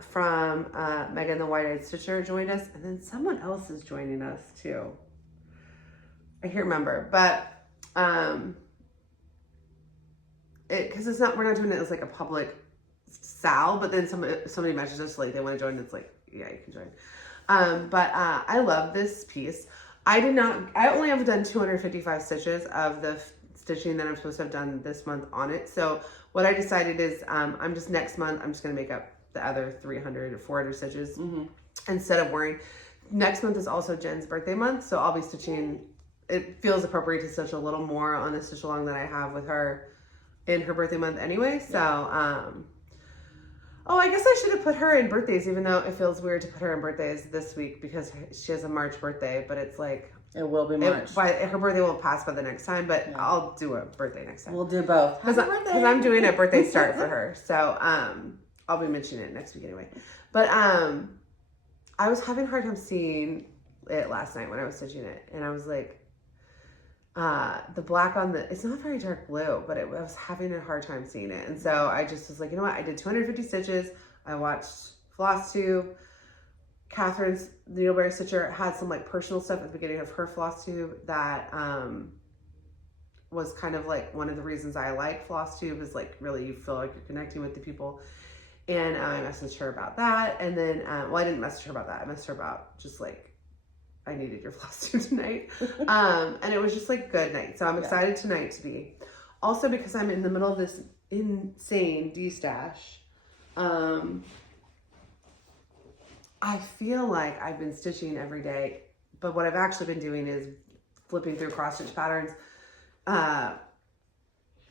from Megan the White Eyed Stitcher joined us, and then someone else is joining us too. I can't remember, but because we're not doing it as like a public sal, but then somebody messages us like they want to join. It's like, yeah, you can join. But I love this piece. I only have done 255 stitches of the stitching that I'm supposed to have done this month on it. So what I decided is next month, I'm just going to make up the other 300 or 400 stitches instead of worrying. next month is also Jen's birthday month, so I'll be stitching. It feels appropriate to stitch a little more on the stitch along that I have with her in her birthday month anyway. So, oh, I guess I should have put her in birthdays, even though it feels weird to put her in birthdays this week because she has a March birthday, but it's like, it will be March. Her birthday will pass by the next time, but I'll do a birthday next time. We'll do both. Because I'm doing a birthday start for her. So, I'll be mentioning it next week anyway. But, I was having a hard time seeing it last night when I was stitching it. And I was like, the black on it's not very dark blue, but I was having a hard time seeing it. And so I just was like, you know what? I did 250 stitches. I watched Flosstube. Catherine's Needleberry Stitcher had some like personal stuff at the beginning of her Flosstube that was kind of like one of the reasons I like Flosstube is like really you feel like you're connecting with the people. And I messaged her about that. And then, well, I didn't message her about that. I messaged her about just like, I needed your Flosstube tonight. And it was just like good night. So I'm excited tonight to be. Also because I'm in the middle of this insane de-stash. I feel like I've been stitching every day, but what I've actually been doing is flipping through cross-stitch patterns,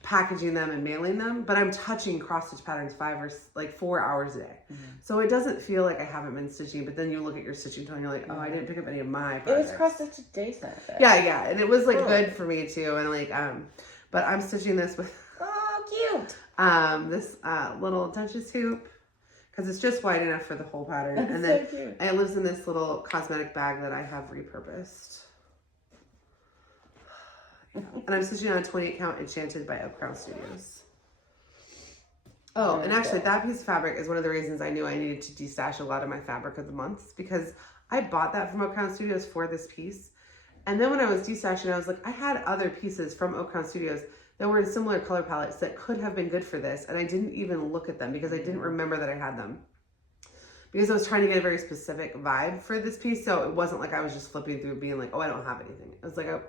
packaging them and mailing them, but I'm touching cross-stitch patterns 4 hours a day. So it doesn't feel like I haven't been stitching, but then you look at your stitching tool and you're like, oh, I didn't pick up any of my projects. It was cross-stitch adjacent. Yeah, and it was like good for me too, and like, but I'm stitching this with, cute. This little Duchess hoop, because it's just wide enough for the whole pattern. That's and then so cute. it lives in this little cosmetic bag that I have repurposed. And I'm stitching on a 28 count Enchanted by Oak Crown Studios. Oh, and actually that piece of fabric is one of the reasons I knew I needed to de-stash a lot of my fabric of the months, because I bought that from Oak Crown Studios for this piece. And then when I was de-stashing, I was like, I had other pieces from Oak Crown Studios that were in similar color palettes that could have been good for this. And I didn't even look at them because I didn't remember that I had them. Because I was trying to get a very specific vibe for this piece. So it wasn't like I was just flipping through being like, oh, I don't have anything. I was like, oh.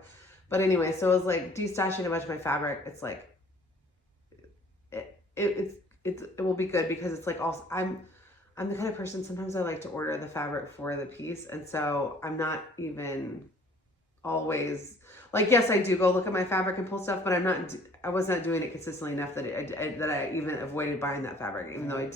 But anyway, so it was like de-stashing a bunch of my fabric. It's like, it will be good because it's like also, I'm the kind of person, sometimes I like to order the fabric for the piece. And so I'm not even always, like, yes, I do go look at my fabric and pull stuff, but I was not doing it consistently enough that I even avoided buying that fabric, even though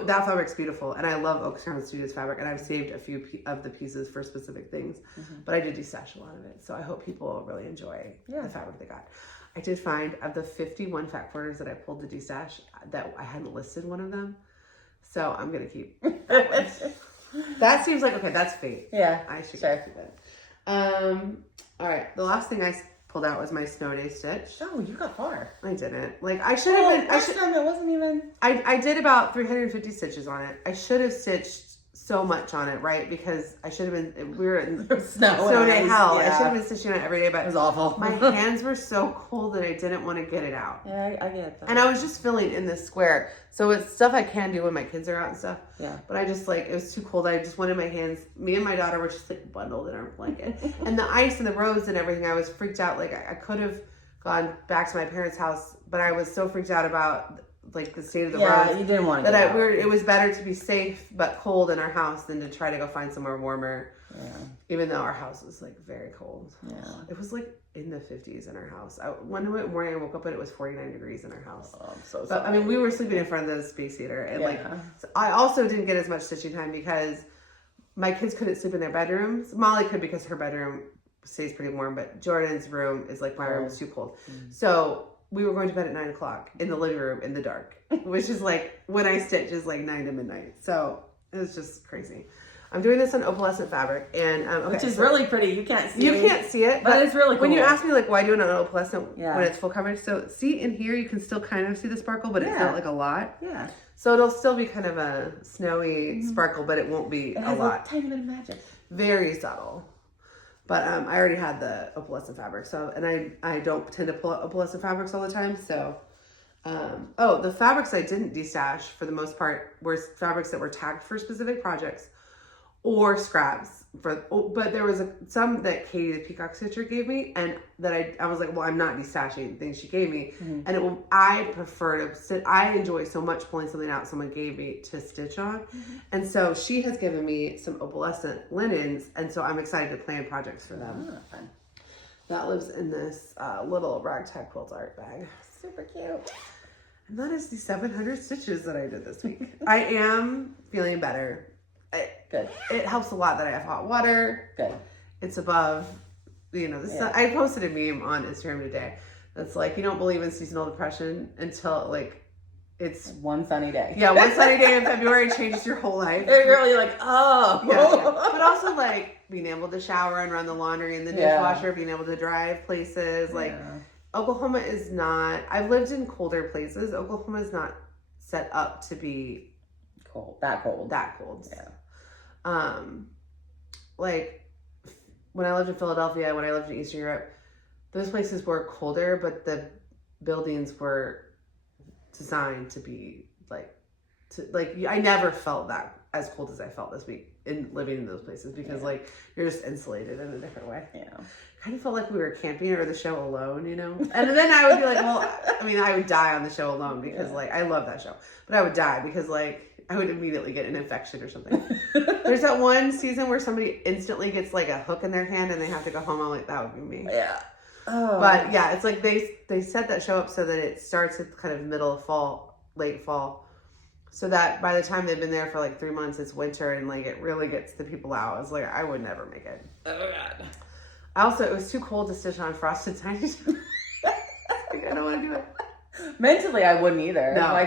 that fabric's beautiful and I love Oak Crown Studios fabric and I've saved a few of the pieces for specific things, but I did de-stash a lot of it. So I hope people really enjoy the fabric they got. I did find of the 51 fat quarters that I pulled to de-stash that I hadn't listed one of them. So I'm going to keep that one. That seems like, okay, that's fate. Yeah. I should keep it. All right. The last thing I pulled out was my snow day stitch. Oh, you got far. I didn't. Like I should have been. It wasn't even. I did about 350 stitches on it. I should have stitched so much on it, right? Because I should have been. We were in snow day hell. I should have been stitching on it every day, but it was awful. My hands were so cold that I didn't want to get it out. Yeah, I get that. And I was just filling in this square, so it's stuff I can do when my kids are out and stuff. Yeah. But I just like it was too cold. I just wanted my hands. Me and my daughter were just like bundled in our blanket, and the ice and the roads and everything. I was freaked out. Like I could have gone back to my parents' house, but I was so freaked out about like the state of the roads. Yeah, you didn't want to. It was better to be safe but cold in our house than to try to go find somewhere warmer. Yeah. Even though our house was like very cold. Yeah. It was like in the 50s in our house. One morning I woke up and it was 49 degrees in our house. Oh, I'm so sorry. But I mean, we were sleeping in front of the space heater, and so I also didn't get as much stitching time because my kids couldn't sleep in their bedrooms. Molly could because her bedroom stays pretty warm, but Jordan's room is like my room is too cold. So we were going to bed at 9 o'clock in the living room in the dark, which is like when I stitch is like 9 to midnight. So it was just crazy. I'm doing this on opalescent fabric, and which is really pretty. You can't see it. You can't see it, but it's really cool. When you ask me like why do it on opalescent when it's full coverage, so see in here you can still kind of see the sparkle, but it's not like a lot. Yeah. So it'll still be kind of a snowy sparkle, but it won't be a lot. Tiny bit of magic. Very subtle. But I already had the opalescent fabric, so and I don't tend to pull out opalescent fabrics all the time, so. The fabrics I didn't de-stash for the most part were fabrics that were tagged for specific projects, or scraps but there was some that Katie the peacock stitcher gave me, and that I was like, well, I'm not destashing things she gave me, and I prefer to sit. I enjoy so much pulling something out someone gave me to stitch on, and so she has given me some opalescent linens, and so I'm excited to plan projects for them. Fun. That lives in this little ragtag quilt art bag. Super cute. And that is the 700 stitches that I did this week. I am feeling better. Good. It helps a lot that I have hot water. Good. It's above, I posted a meme on Instagram today that's like, you don't believe in seasonal depression until like it's one sunny day. Yeah, one sunny day in Februuary changes your whole life. You're like, oh. Yeah. But also like being able to shower and run the laundry in the dishwasher, being able to drive places. Like Oklahoma is not, I've lived in colder places. Oklahoma is not set up to be cold. That cold. Yeah. Like when I lived in Philadelphia, when I lived in Eastern Europe, those places were colder, but the buildings were designed to be I never felt that as cold as I felt this week in living in those places, because like you're just insulated in a different way. Yeah. Kind of felt like we were camping or the show Alone, And then I would be like, well, I mean, I would die on the show Alone because like I love that show, but I would die because like I would immediately get an infection or something. There's that one season where somebody instantly gets like a hook in their hand and they have to go home. I'm like, that would be me. Yeah. Oh. But yeah, it's like they set that show up so that it starts at kind of middle of fall, late fall, so that by the time they've been there for like 3 months, it's winter and like it really gets the people out. I was like, I would never make it. Oh God. Also, it was too cold to stitch on frosted tiny. Like, I don't want to do it. Mentally, I wouldn't either. No, like,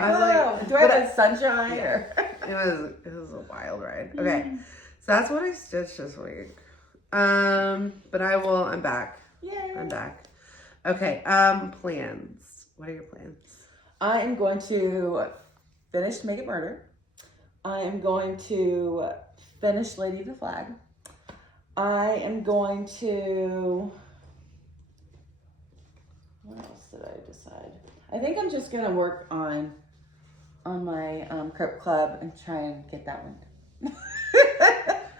do I have sunshine? Yeah. It was a wild ride. Okay, so that's what I stitched this week. But I'm back. Yay. I'm back. Okay. Plans. What are your plans? I am going to finish Make It Murder. I am going to finish Lady the Flag. I am going to. What else did I decide? I think I'm just gonna work on my Crypt club and try and get that one.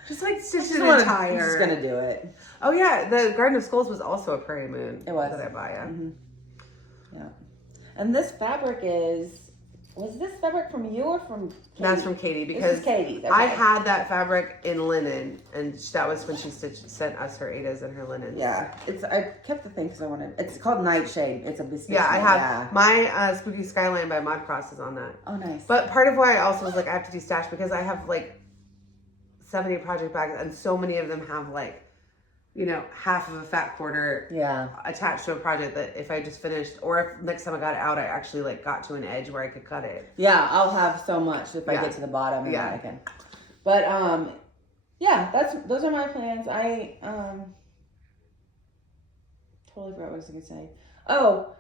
Just like stitch an entire. I'm just gonna do it. Oh yeah, the Garden of Skulls was also a Prairie Moon. It was. That I buy. Yeah. Mm-hmm. Yeah. And this fabric was this fabric from you or from Katie? That's from Katie, because Katie. Okay. I had that fabric in linen, and that was when she sent us her Adas and her linens. Yeah, I kept the thing because I wanted. It's called Nightshade. It's a biscuit. Yeah, I have my Spooky Skyline by Mod Cross is on that. Oh, nice. But part of why I also was like, I have to destash because I have like 70 project bags, and so many of them have like, half of a fat quarter attached to a project that if I just finished, or if next time I got it out, I actually like got to an edge where I could cut it. Yeah, I'll have so much if I get to the bottom and then I can. But those are my plans. I totally forgot what I was gonna say. Oh,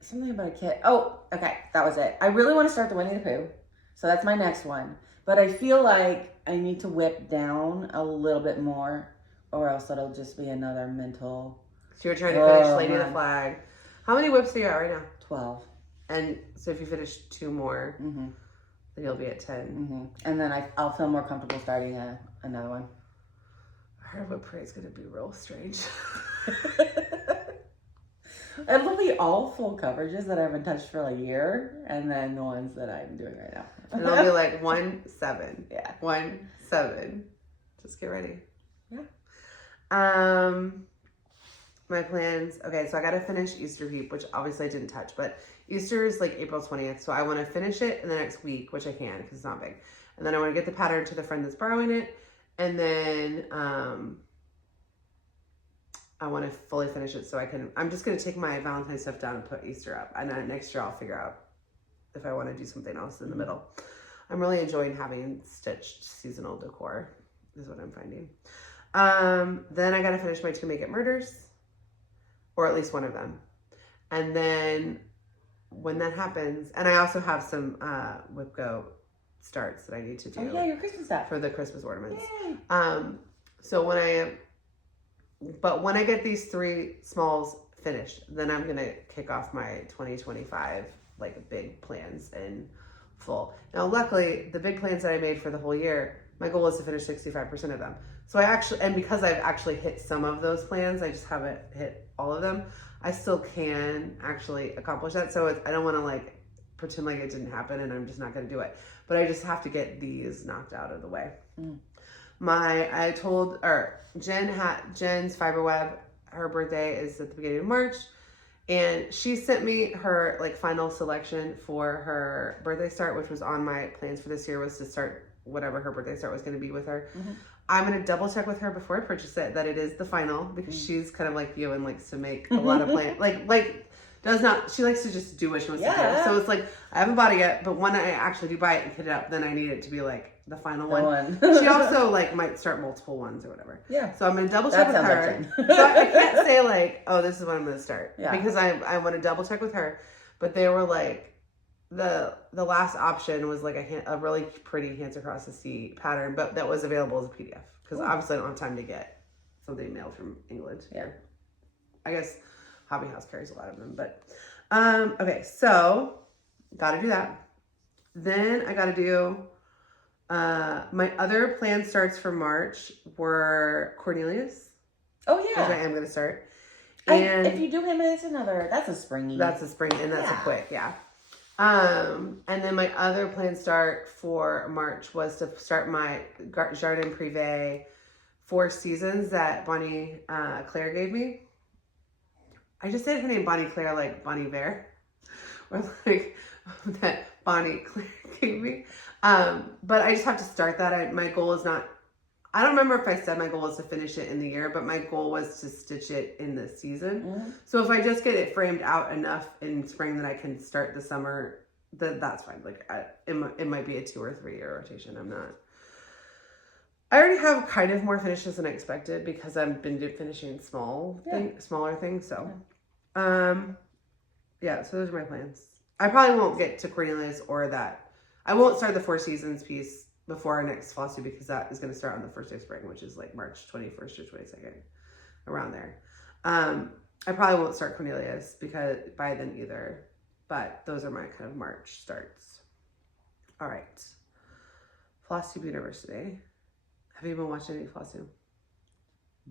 something about a kit. Oh, okay, that was it. I really want to start the Winnie the Pooh, so that's my next one. But I feel like I need to whip down a little bit more, or else it'll just be another mental. So you're trying to finish Lady of the Flag. How many whips are you at right now? 12. And so if you finish 2 more, then you'll be at 10. And then I'll feel more comfortable starting another one. I heard whip parade's going to be real strange. It'll be all full coverages that I haven't touched for a year, and then the ones that I'm doing right now. And it'll be like 1-7. Yeah. 1-7. Just get ready. Yeah. My plans. Okay, so I got to finish Easter Heap, which obviously I didn't touch, but Easter is like April 20th. So I want to finish it in the next week, which I can because it's not big. And then I want to get the pattern to the friend that's borrowing it. And then, I want to fully finish it so I'm just going to take my Valentine's stuff down and put Easter up. And then next year I'll figure out if I want to do something else in the middle. I'm really enjoying having stitched seasonal decor is what I'm finding. Then I got to finish my 2 Make It Murders, or at least one of them. And then when that happens, and I also have some WhipGo starts that I need to do. Oh yeah, your Christmas stuff. For the Christmas ornaments. Yay. So when I get these 3 smalls finished, then I'm going to kick off my 2025 like big plans in full. Now, luckily, the big plans that I made for the whole year My goal is to finish 65% of them. So I actually, and because I've actually hit some of those plans, I just haven't hit all of them. I still can actually accomplish that. So I don't want to like pretend like it didn't happen and I'm just not going to do it. But I just have to get these knocked out of the way. Jen's fiberweb, her birthday is at the beginning of March. And she sent me her like final selection for her birthday start, which was on my plans for this year, was to start whatever her birthday start was going to be with her. I'm going to double check with her before I purchase it that it is the final, because she's kind of like you and likes to make a lot of plans. She likes to just do what she wants to do. So it's like, I haven't bought it yet, but when I actually do buy it and hit it up, then I need it to be like the final one. She also like might start multiple ones or whatever. So I'm going to double check with her. So I can't say like, oh, this is when I'm going to start. Because I want to double check with her. But they were like, the last option was like a really pretty Hands Across the Sea pattern, but that was available as a PDF. Because obviously I don't have time to get something mailed from England. I guess Hobby House carries a lot of them, but okay, so gotta do that. Then I gotta do my other plan starts for March were Cornelius. Oh yeah, which I am gonna start. And if you do him, that's a springy. That's a spring, and that's a quick, And then my other plan start for March was to start my Jardin Privé 4 seasons that Bonnie Claire gave me. I just said her name Bonnie Claire like Bonnie Bear, or like that Bonnie Claire gave me. But I just have to start that. My goal is not, I don't remember if I said my goal was to finish it in the year, but my goal was to stitch it in the season. So if I just get it framed out enough in spring that I can start the summer, that's fine. Like it might be a 2 or 3 year rotation. I already have kind of more finishes than I expected because I've been finishing smaller things. So, so those are my plans. I probably won't get to Cornelius or that. I won't start the 4 seasons piece before our next Flosstube because that is going to start on the first day of spring, which is like March 21st or 22nd, around there. I probably won't start Cornelius because by then either, but those are my kind of March starts. All right. Flosstube University. Have you been watching any Flosstube?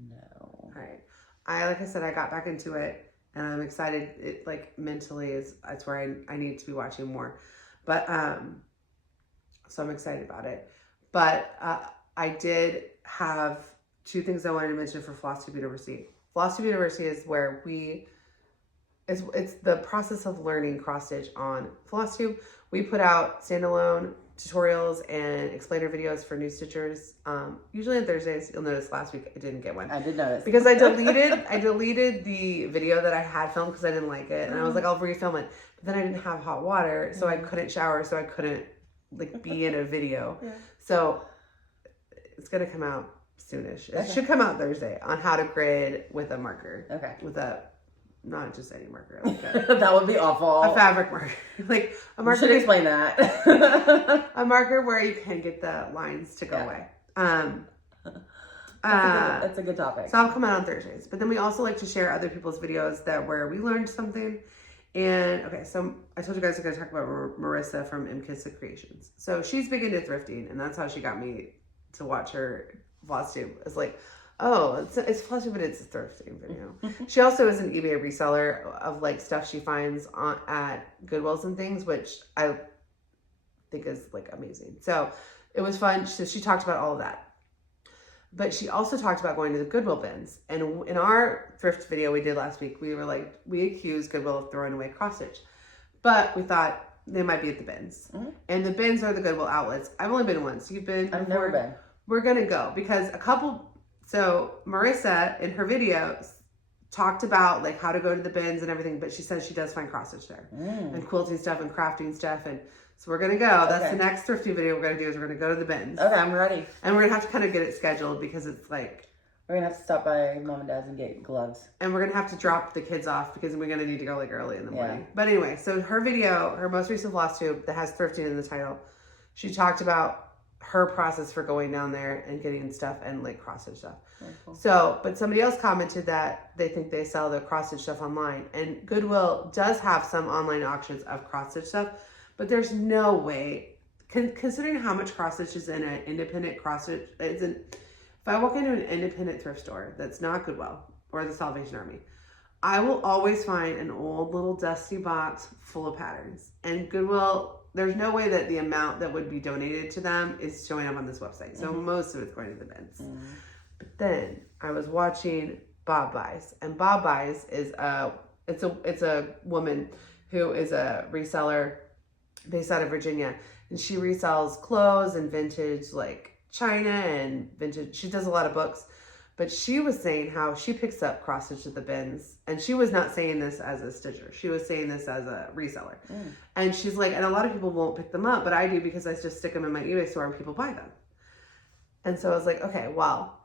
No. All right. Like I said, I got back into it and I'm excited. It like mentally that's where I need to be watching more. But, so I'm excited about it. But I did have 2 things I wanted to mention for Flosstube University. Flosstube University is where it's the process of learning cross stitch on Flosstube. We put out standalone tutorials and explainer videos for new stitchers. Usually on Thursdays. You'll notice last week I didn't get one. I did notice. Because I deleted the video that I had filmed because I didn't like it. And I was like, I'll refilm it. But then I didn't have hot water, so I couldn't shower, so I couldn't like be in a video. So it's gonna come out soonish. It should come out Thursday on how to grid with a marker. With not just any marker. Like that would be awful. A fabric marker. Like a marker. You should explain that. A marker where you can get the lines to go away. That's a good topic. So I'll come out on Thursdays. But then we also like to share other people's videos where we learned something. And okay, so I told you guys I'm going to talk about Marissa from MKissa Creations. So she's big into thrifting, and that's how she got me to watch her Flosstube. It's like, oh, it's Flosstube, but it's a thrifting video. She also is an eBay reseller of like stuff she finds at Goodwills and things, which I think is like amazing. So it was fun. So she talked about all of that. But she also talked about going to the Goodwill bins. And in our thrift video we did last week, we accused Goodwill of throwing away cross stitch. But we thought they might be at the bins. And the bins are the Goodwill outlets. I've only been once. You've been? I've never been. We're going to go because so Marissa in her video talked about like how to go to the bins and everything, but she says she does find cross stitch there and quilting stuff and crafting stuff. And so we're going to go. That's the next thrifting video we're going to do is we're going to go to the bins. Okay, I'm ready. And we're going to have to kind of get it scheduled because it's like... We're going to have to stop by Mom and Dad's and get gloves. And we're going to have to drop the kids off because we're going to need to go like early in the morning. But anyway, so her video, her most recent Flosstube that has thrifting in the title, she talked about her process for going down there and getting stuff and like cross stitch stuff. Cool. So, but somebody else commented that they think they sell the cross stitch stuff online, and Goodwill does have some online auctions of cross stitch stuff, but there's no way considering how much cross stitch is in an independent cross stitch, if I walk into an independent thrift store that's not Goodwill or the Salvation Army, I will always find an old little dusty box full of patterns. And Goodwill, there's no way that the amount that would be donated to them is showing up on this website. So most of it's going to the bins. But then I was watching Bob Buys, and Bob Buys is it's a woman who is a reseller based out of Virginia, and she resells clothes and vintage like china and vintage. She does a lot of books. But she was saying how she picks up cross stitch at the bins, and she was not saying this as a stitcher. She was saying this as a reseller. And she's like, and a lot of people won't pick them up, but I do because I just stick them in my eBay store and people buy them. And so I was like, okay, well,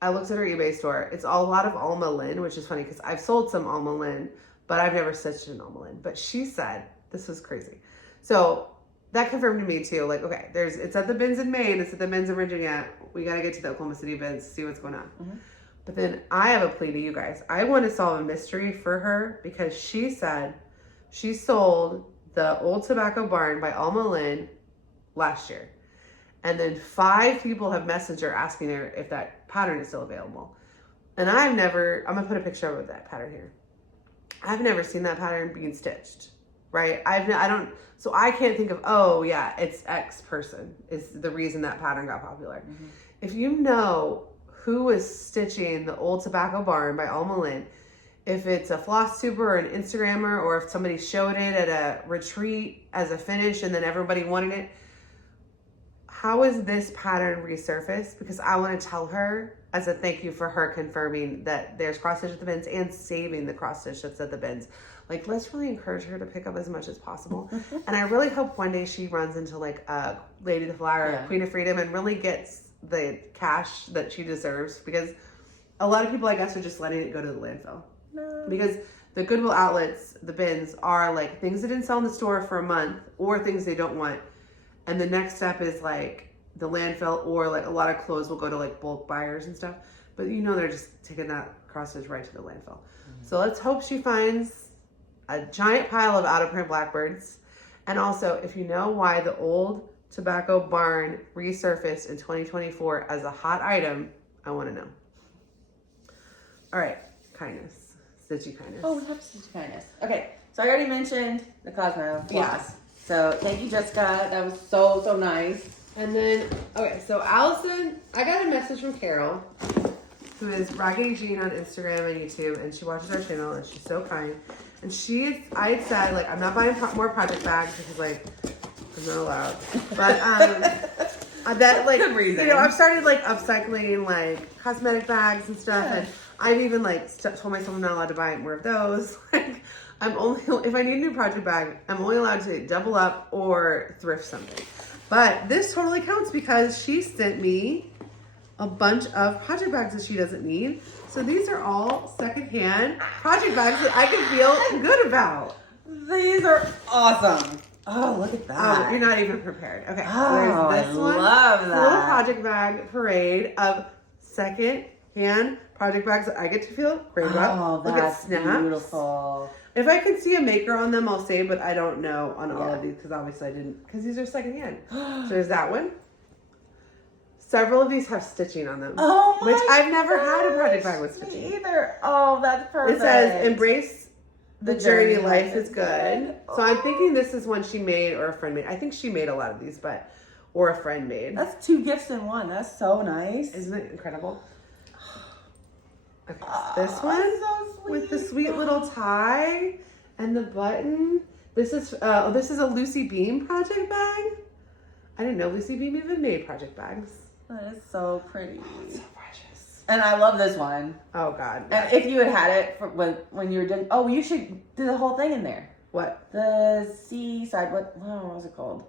I looked at her eBay store. It's a lot of Alma Lynne, which is funny because I've sold some Alma Lynne, but I've never stitched an Alma Lynne. But she said, this was crazy. So that confirmed to me too, like, okay, it's at the bins in Maine, it's at the bins in Virginia. We got to get to the Oklahoma City bins to see what's going on. But then I have a plea to you guys. I want to solve a mystery for her because she said she sold the Old Tobacco Barn by Alma Lynne last year. And then 5 people have messaged her asking her if that pattern is still available. And I'm going to put a picture of that pattern here. I've never seen that pattern being stitched, right? So I can't think of, oh yeah, it's X person is the reason that pattern got popular. If you know who is stitching the Old Tobacco Barn by Alma Lynne, if it's a Flosstuber or an Instagrammer, or if somebody showed it at a retreat as a finish and then everybody wanted it, how is this pattern resurfaced? Because I want to tell her as a thank you for her confirming that there's cross stitch at the bins and saving the cross stitch that's at the bins. Like, let's really encourage her to pick up as much as possible. And I really hope one day she runs into like a Lady of the Flower, Queen of Freedom, and really gets the cash that she deserves, because a lot of people, I guess, are just letting it go to the landfill. Because the Goodwill outlets, the bins, are like things that didn't sell in the store for a month or things they don't want. And the next step is like the landfill, or like a lot of clothes will go to like bulk buyers and stuff. But they're just taking that cross stitch right to the landfill. So let's hope she finds a giant pile of out of print blackbirds. And also, if you know why the Old Tobacco Barn resurfaced in 2024 as a hot item, I want to know. All right, kindness. Stitchy Kindness. Oh, we have Stitchy Kindness. Okay, so I already mentioned the Cosmo. Yes. So thank you, Jessica. That was so nice. And then, okay, so Allison, I got a message from Carol, who is Raggedy Jean on Instagram and YouTube, and she watches our channel, and she's so kind. And I had said, like, I'm not buying more project bags because, like, I'm not allowed. But that, like, good reason. I've started, like, upcycling, like, cosmetic bags and stuff, and I've even, like, told myself I'm not allowed to buy more of those. Like, if I need a new project bag, I'm only allowed to double up or thrift something. But this totally counts because she sent me a bunch of project bags that she doesn't need. So these are all secondhand project bags that I can feel good about. These are awesome. Oh, look at that. Oh, you're not even prepared. Okay, oh, there's this one. Love that. Little project bag parade of second-hand project bags that I get to feel great about. Oh, that's beautiful. If I can see a maker on them, I'll say, but I don't know on all of these because obviously I didn't, because these are secondhand. So there's that one. Several of these have stitching on them. Oh my Which I've never had a project bag with stitching. Me either. Oh, that's perfect. It says, embrace the journey, life is good. So I'm thinking this is one she made or a friend made. I think she made a lot of these, or a friend made. That's 2 gifts in one. That's so nice. Isn't it incredible? Okay, this one so sweet. With the sweet little tie and the button. This is a Lucy Beam project bag. I didn't know Lucy Beam even made project bags. That is so pretty. Oh, it's so precious. And I love this one. Oh God. And if you had it for when you were doing, you should do the whole thing in there. What? The seaside. What was it called?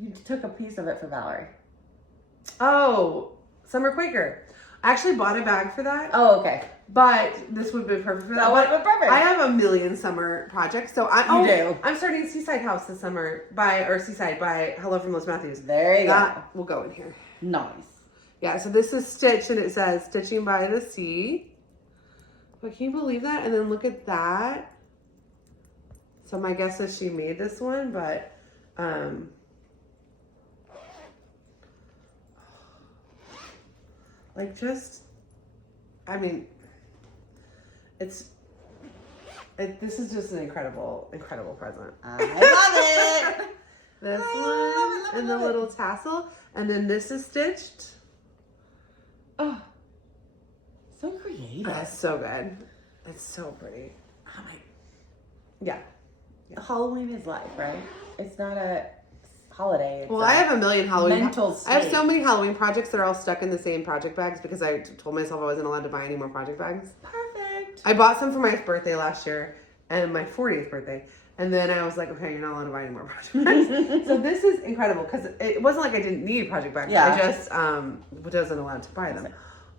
You took a piece of it for Valerie. Oh, Summer Quaker. I actually bought a bag for that. Oh, okay. But this would be perfect for that. That would be perfect. I have a million summer projects, so You do. I'm starting Seaside House this summer Seaside by Hello from Los Matthews. There you go. Will go in here. Nice. Yeah, so this is stitched and it says Stitching by the Sea. But can you believe that? And then look at that. So my guess is she made this one, but Like just, I mean, this is just an incredible, incredible present. I love it. This one and the little tassel, and then this is stitched. Oh, so creative. That's so good. It's so pretty. Oh my. Yeah. Halloween is life, right? It's not a holiday. Well, I have a million Halloween. Mental I have state. so many Halloween projects that are all stuck in the same project bags because I told myself I wasn't allowed to buy any more project bags. Perfect. I bought some for my birthday last year and my 40th birthday. And then I was like, okay, you're not allowed to buy any more project bags. So this is incredible because it wasn't like I didn't need project bags. Yeah. I just wasn't allowed to buy them.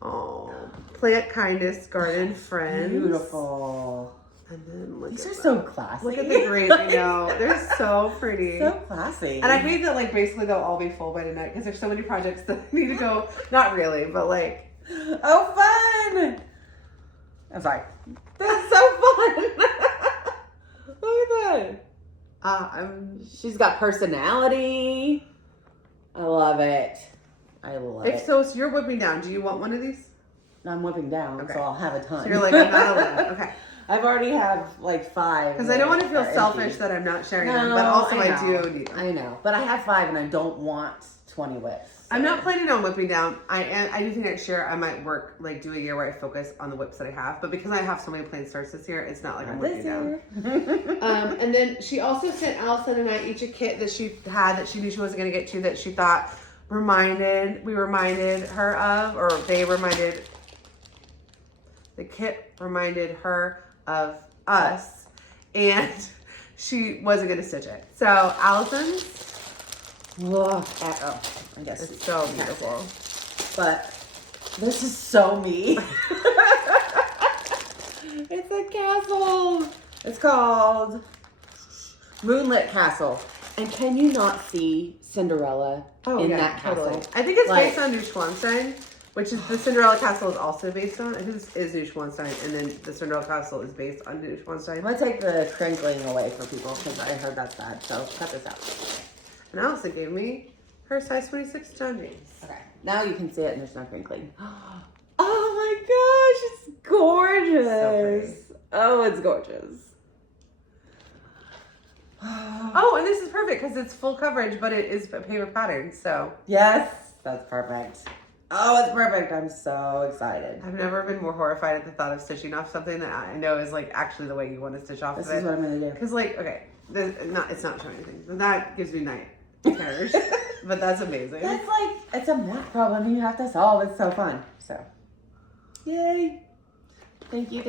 Oh, Plant Kindness, Garden Friends. Beautiful. And then look These at are them. so classy. Look at the green. I know. They're so pretty. So classy. And I hate that, like, basically they'll all be full by tonight because there's so many projects that need to go. Not really, but like. Oh, fun! I'm sorry. That's so fun. Look at that. She's got personality. I love it. I love it. So you're whipping down. Do you want one of these? I'm whipping down, Okay. so I'll have a ton. So you're like, I'm not allowed. Okay. I've already have like 5. Because I don't want to feel are selfish empty. that I'm not sharing them, No, but also I know. do need them. I know, but I have 5 and I don't want 20 whips. So. I'm not planning on whipping down. I do think next year I might do a year where I focus on the whips that I have. But because I have so many plain starts this year, it's not like I'm whipping down. And then she also sent Allison and I each a kit that she had that she knew she wasn't going to get to that she thought we reminded her of, or the kit reminded her of us, and she wasn't going to stitch it. So Allison's, Look at, I guess it's so beautiful. But this is so me. It's a castle. It's called Moonlit Castle. And can you not see Cinderella in that castle? Totally. I think it's based on Neuschwanstein, which is the Cinderella Castle is also based on. I think this is Neuschwanstein, and then the Cinderella Castle is based on Neuschwanstein. I'm going to take the crinkling away for people because I heard that's bad. So cut this out. And Allison gave me her size 26 John James. Okay. Now you can see it and there's no crinkling. Oh my gosh, it's gorgeous. So Oh, it's gorgeous. Oh, and this is perfect because it's full coverage, but it is a paper pattern. So Yes, that's perfect. Oh, it's perfect. I'm so excited. I've never been more horrified at the thought of stitching off something that I know is like actually the way you want to stitch off This of it. is what I'm going to do. Because like, okay, it's not showing anything. But that gives me night terrors. But that's amazing. That's like, it's a math problem you have to solve. It's so fun. So, yay. Thank you.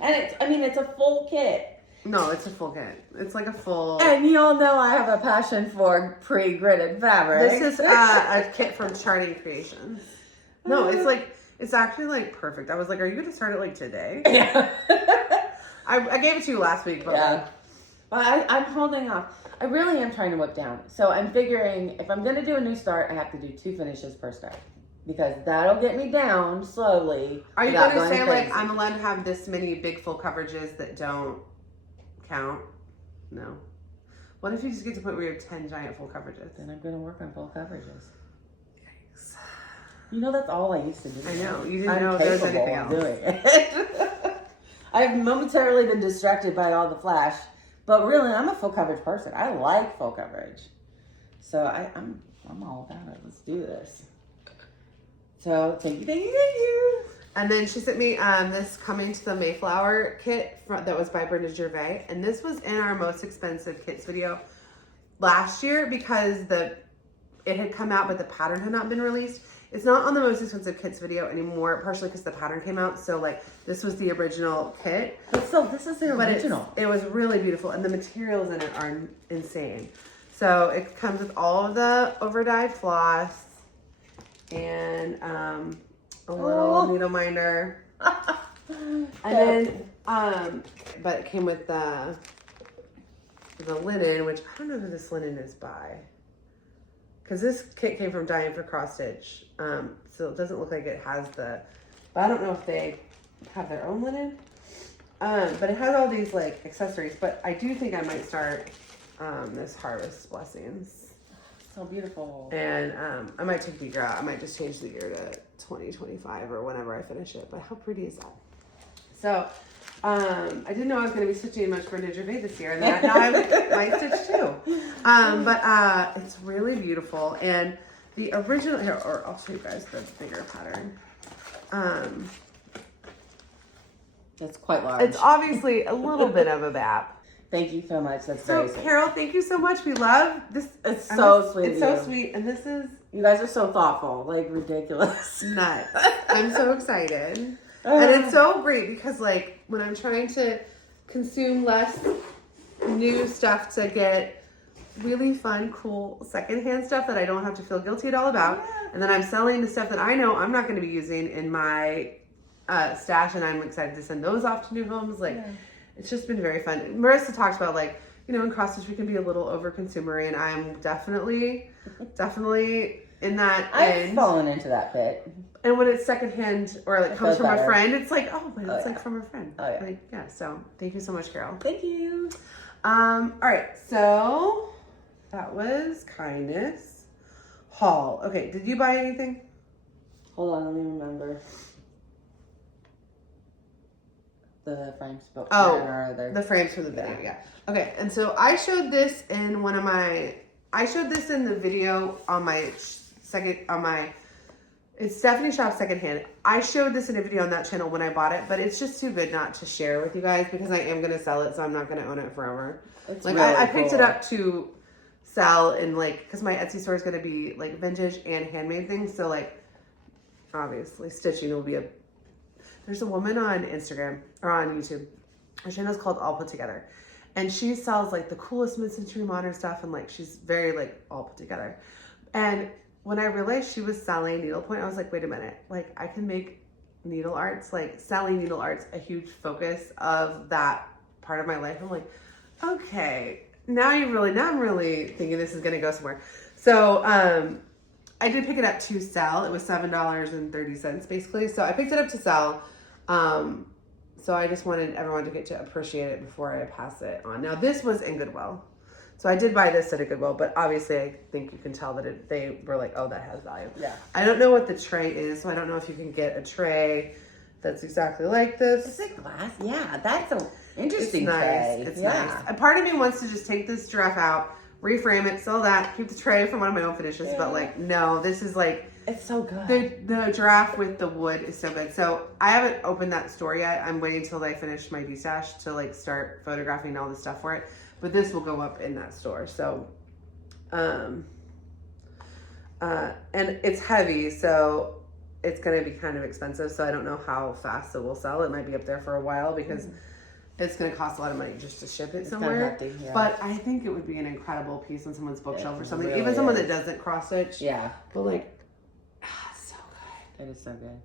And it's a full kit. No, it's a full kit. It's like a full. And you all know I have a passion for pre-gridded fabric. This is a kit from Charting Creations. No, it's actually like perfect. I was like, are you going to start it like today? Yeah. I gave it to you last week, but Yeah. But I'm holding off. I really am trying to whip down. So I'm figuring if I'm going to do a new start, I have to do 2 finishes per start. Because that'll get me down slowly. Are you going to say crazy. like, I'm allowed to have this many big full coverages that don't count? No. What if you just get to the point where you have 10 giant full coverages? Then I'm going to work on full coverages. Yikes. You know, that's all I used to do. I know. You didn't I'm know if there was capable anything of else. doing it. I've momentarily been distracted by all the flash. But really, I'm a full coverage person. I like full coverage. So I'm all about it. Let's do this. So thank you. And then she sent me this Coming to the Mayflower kit that was by Brenda Gervais. And this was in our most expensive kits video last year because it had come out, but the pattern had not been released. It's not on the most expensive kits video anymore, partially because the pattern came out. So like this was the original kit. But still, this is the original. It was really beautiful, and the materials in it are insane. So it comes with all of the overdyed floss and a little needle minder. And then, but it came with the linen, which I don't know who this linen is by. Because this kit came from Diane for Cross Stitch. So it doesn't look like it has but I don't know if they have their own linen. But it has all these like accessories. But I do think I might start this Harvest Blessings. So beautiful. And I might take the year out. I might just change the year to 2025 or whenever I finish it. But how pretty is that? So I didn't know I was going to be stitching much for Needlework this year, and now I might stitch too. But it's really beautiful, and the original here, or I'll show you guys the bigger pattern. It's quite large. It's obviously a little bit of a bap. Thank you so much. That's So, very sweet. Carol, thank you so much. We love this. It's so sweet. It's so sweet, and this is You guys are so thoughtful, like ridiculous. nuts. I'm so excited, and it's so great because, like, when I'm trying to consume less new stuff to get really fun, cool secondhand stuff that I don't have to feel guilty at all about, and then I'm selling the stuff that I know I'm not going to be using in my stash, and I'm excited to send those off to new homes. Like, it's just been very fun. Marissa talked about, like, you know, in cross stitch we can be a little over consumery, and I'm definitely in that I've fallen into that pit. And when it's secondhand or like comes from a friend, it's like, oh, but it's like from a friend. Oh, yeah. Like, yeah. So thank you so much, Carol. Thank you. All right. So that was kindness haul. Okay. Did you buy anything? Hold on, let me remember. The frames. The frames for the video. Yeah. Okay. And so I showed this in the video on my it's Stephanie Shop Secondhand. I showed this in a video on that channel when I bought it, but it's just too good not to share with you guys because I am going to sell it, so I'm not going to own it forever. It's like, really I picked cool. it up to sell in, like, because my Etsy store is going to be like vintage and handmade things, so like obviously stitching will be there's a woman on Instagram or on YouTube. Her channel is called All Put Together. And she sells like the coolest mid-century modern stuff, and like she's very like all put together. And when I realized she was selling needlepoint, I was like, wait a minute, like I can make needle arts, like selling needle arts a huge focus of that part of my life. I'm like, okay, now I'm really thinking this is gonna go somewhere. So I did pick it up to sell. It was $7.30 basically. So I picked it up to sell. So I just wanted everyone to get to appreciate it before I pass it on. Now this was in Goodwill. So I did buy this at a Goodwill, but obviously I think you can tell that they were like, oh, that has value. Yeah. I don't know what the tray is, so I don't know if you can get a tray that's exactly like this. Is it glass? Yeah, that's an interesting It's nice. tray. It's yeah. nice. A part of me wants to just take this giraffe out, reframe it, sell that, keep the tray for one of my own finishes, but like, no, this is like, it's so good. the giraffe with the wood is so good. So I haven't opened that store yet. I'm waiting till I finish my D-stash to like start photographing all the stuff for it. But this will go up in that store. So, and it's heavy, so it's going to be kind of expensive. So I don't know how fast it will sell. It might be up there for a while because it's going to cost a lot of money just to ship it somewhere. Hefty, yeah. But I think it would be an incredible piece on someone's bookshelf or something. Really Even someone is. that doesn't cross stitch. Yeah. But like, it's so good. It is so good.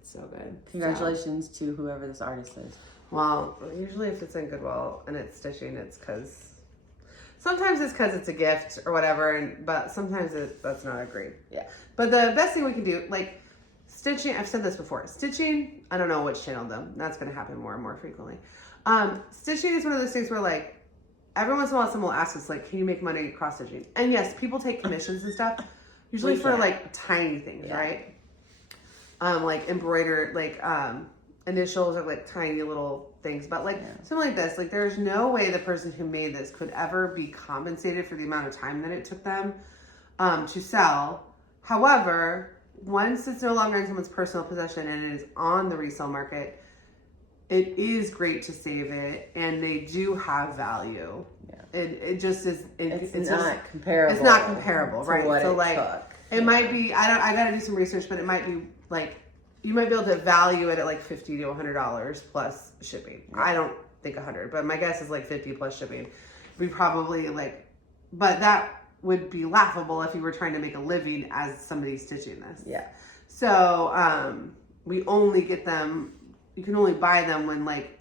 It's so good. Congratulations to whoever this artist is. Well, usually if it's in Goodwill and it's stitching, it's because sometimes it's a gift or whatever, but sometimes that's not a great. Yeah. But the best thing we can do, like stitching, I've said this before, stitching, I don't know which channel though, that's going to happen more and more frequently. Stitching is one of those things where like every once in a while someone will ask us like, can you make money cross stitching? And yes, people take commissions and stuff, usually for like tiny things, right? Like embroidered, like initials or like tiny little things, but like something like this, like there's no way the person who made this could ever be compensated for the amount of time that it took them to sell. However, once it's no longer in someone's personal possession and it is on the resale market, it is great to save it, and they do have value. Yeah. It just is. It's not just, comparable. It's not comparable, right? What so it like, took. it might be. I got to do some research, but it might be like you might be able to value it at like $50 to $100 plus shipping. Yeah. I don't think 100, but my guess is like 50 plus shipping. We probably like, but that would be laughable if you were trying to make a living as somebody stitching this. Yeah. So we only get them. You can only buy them when like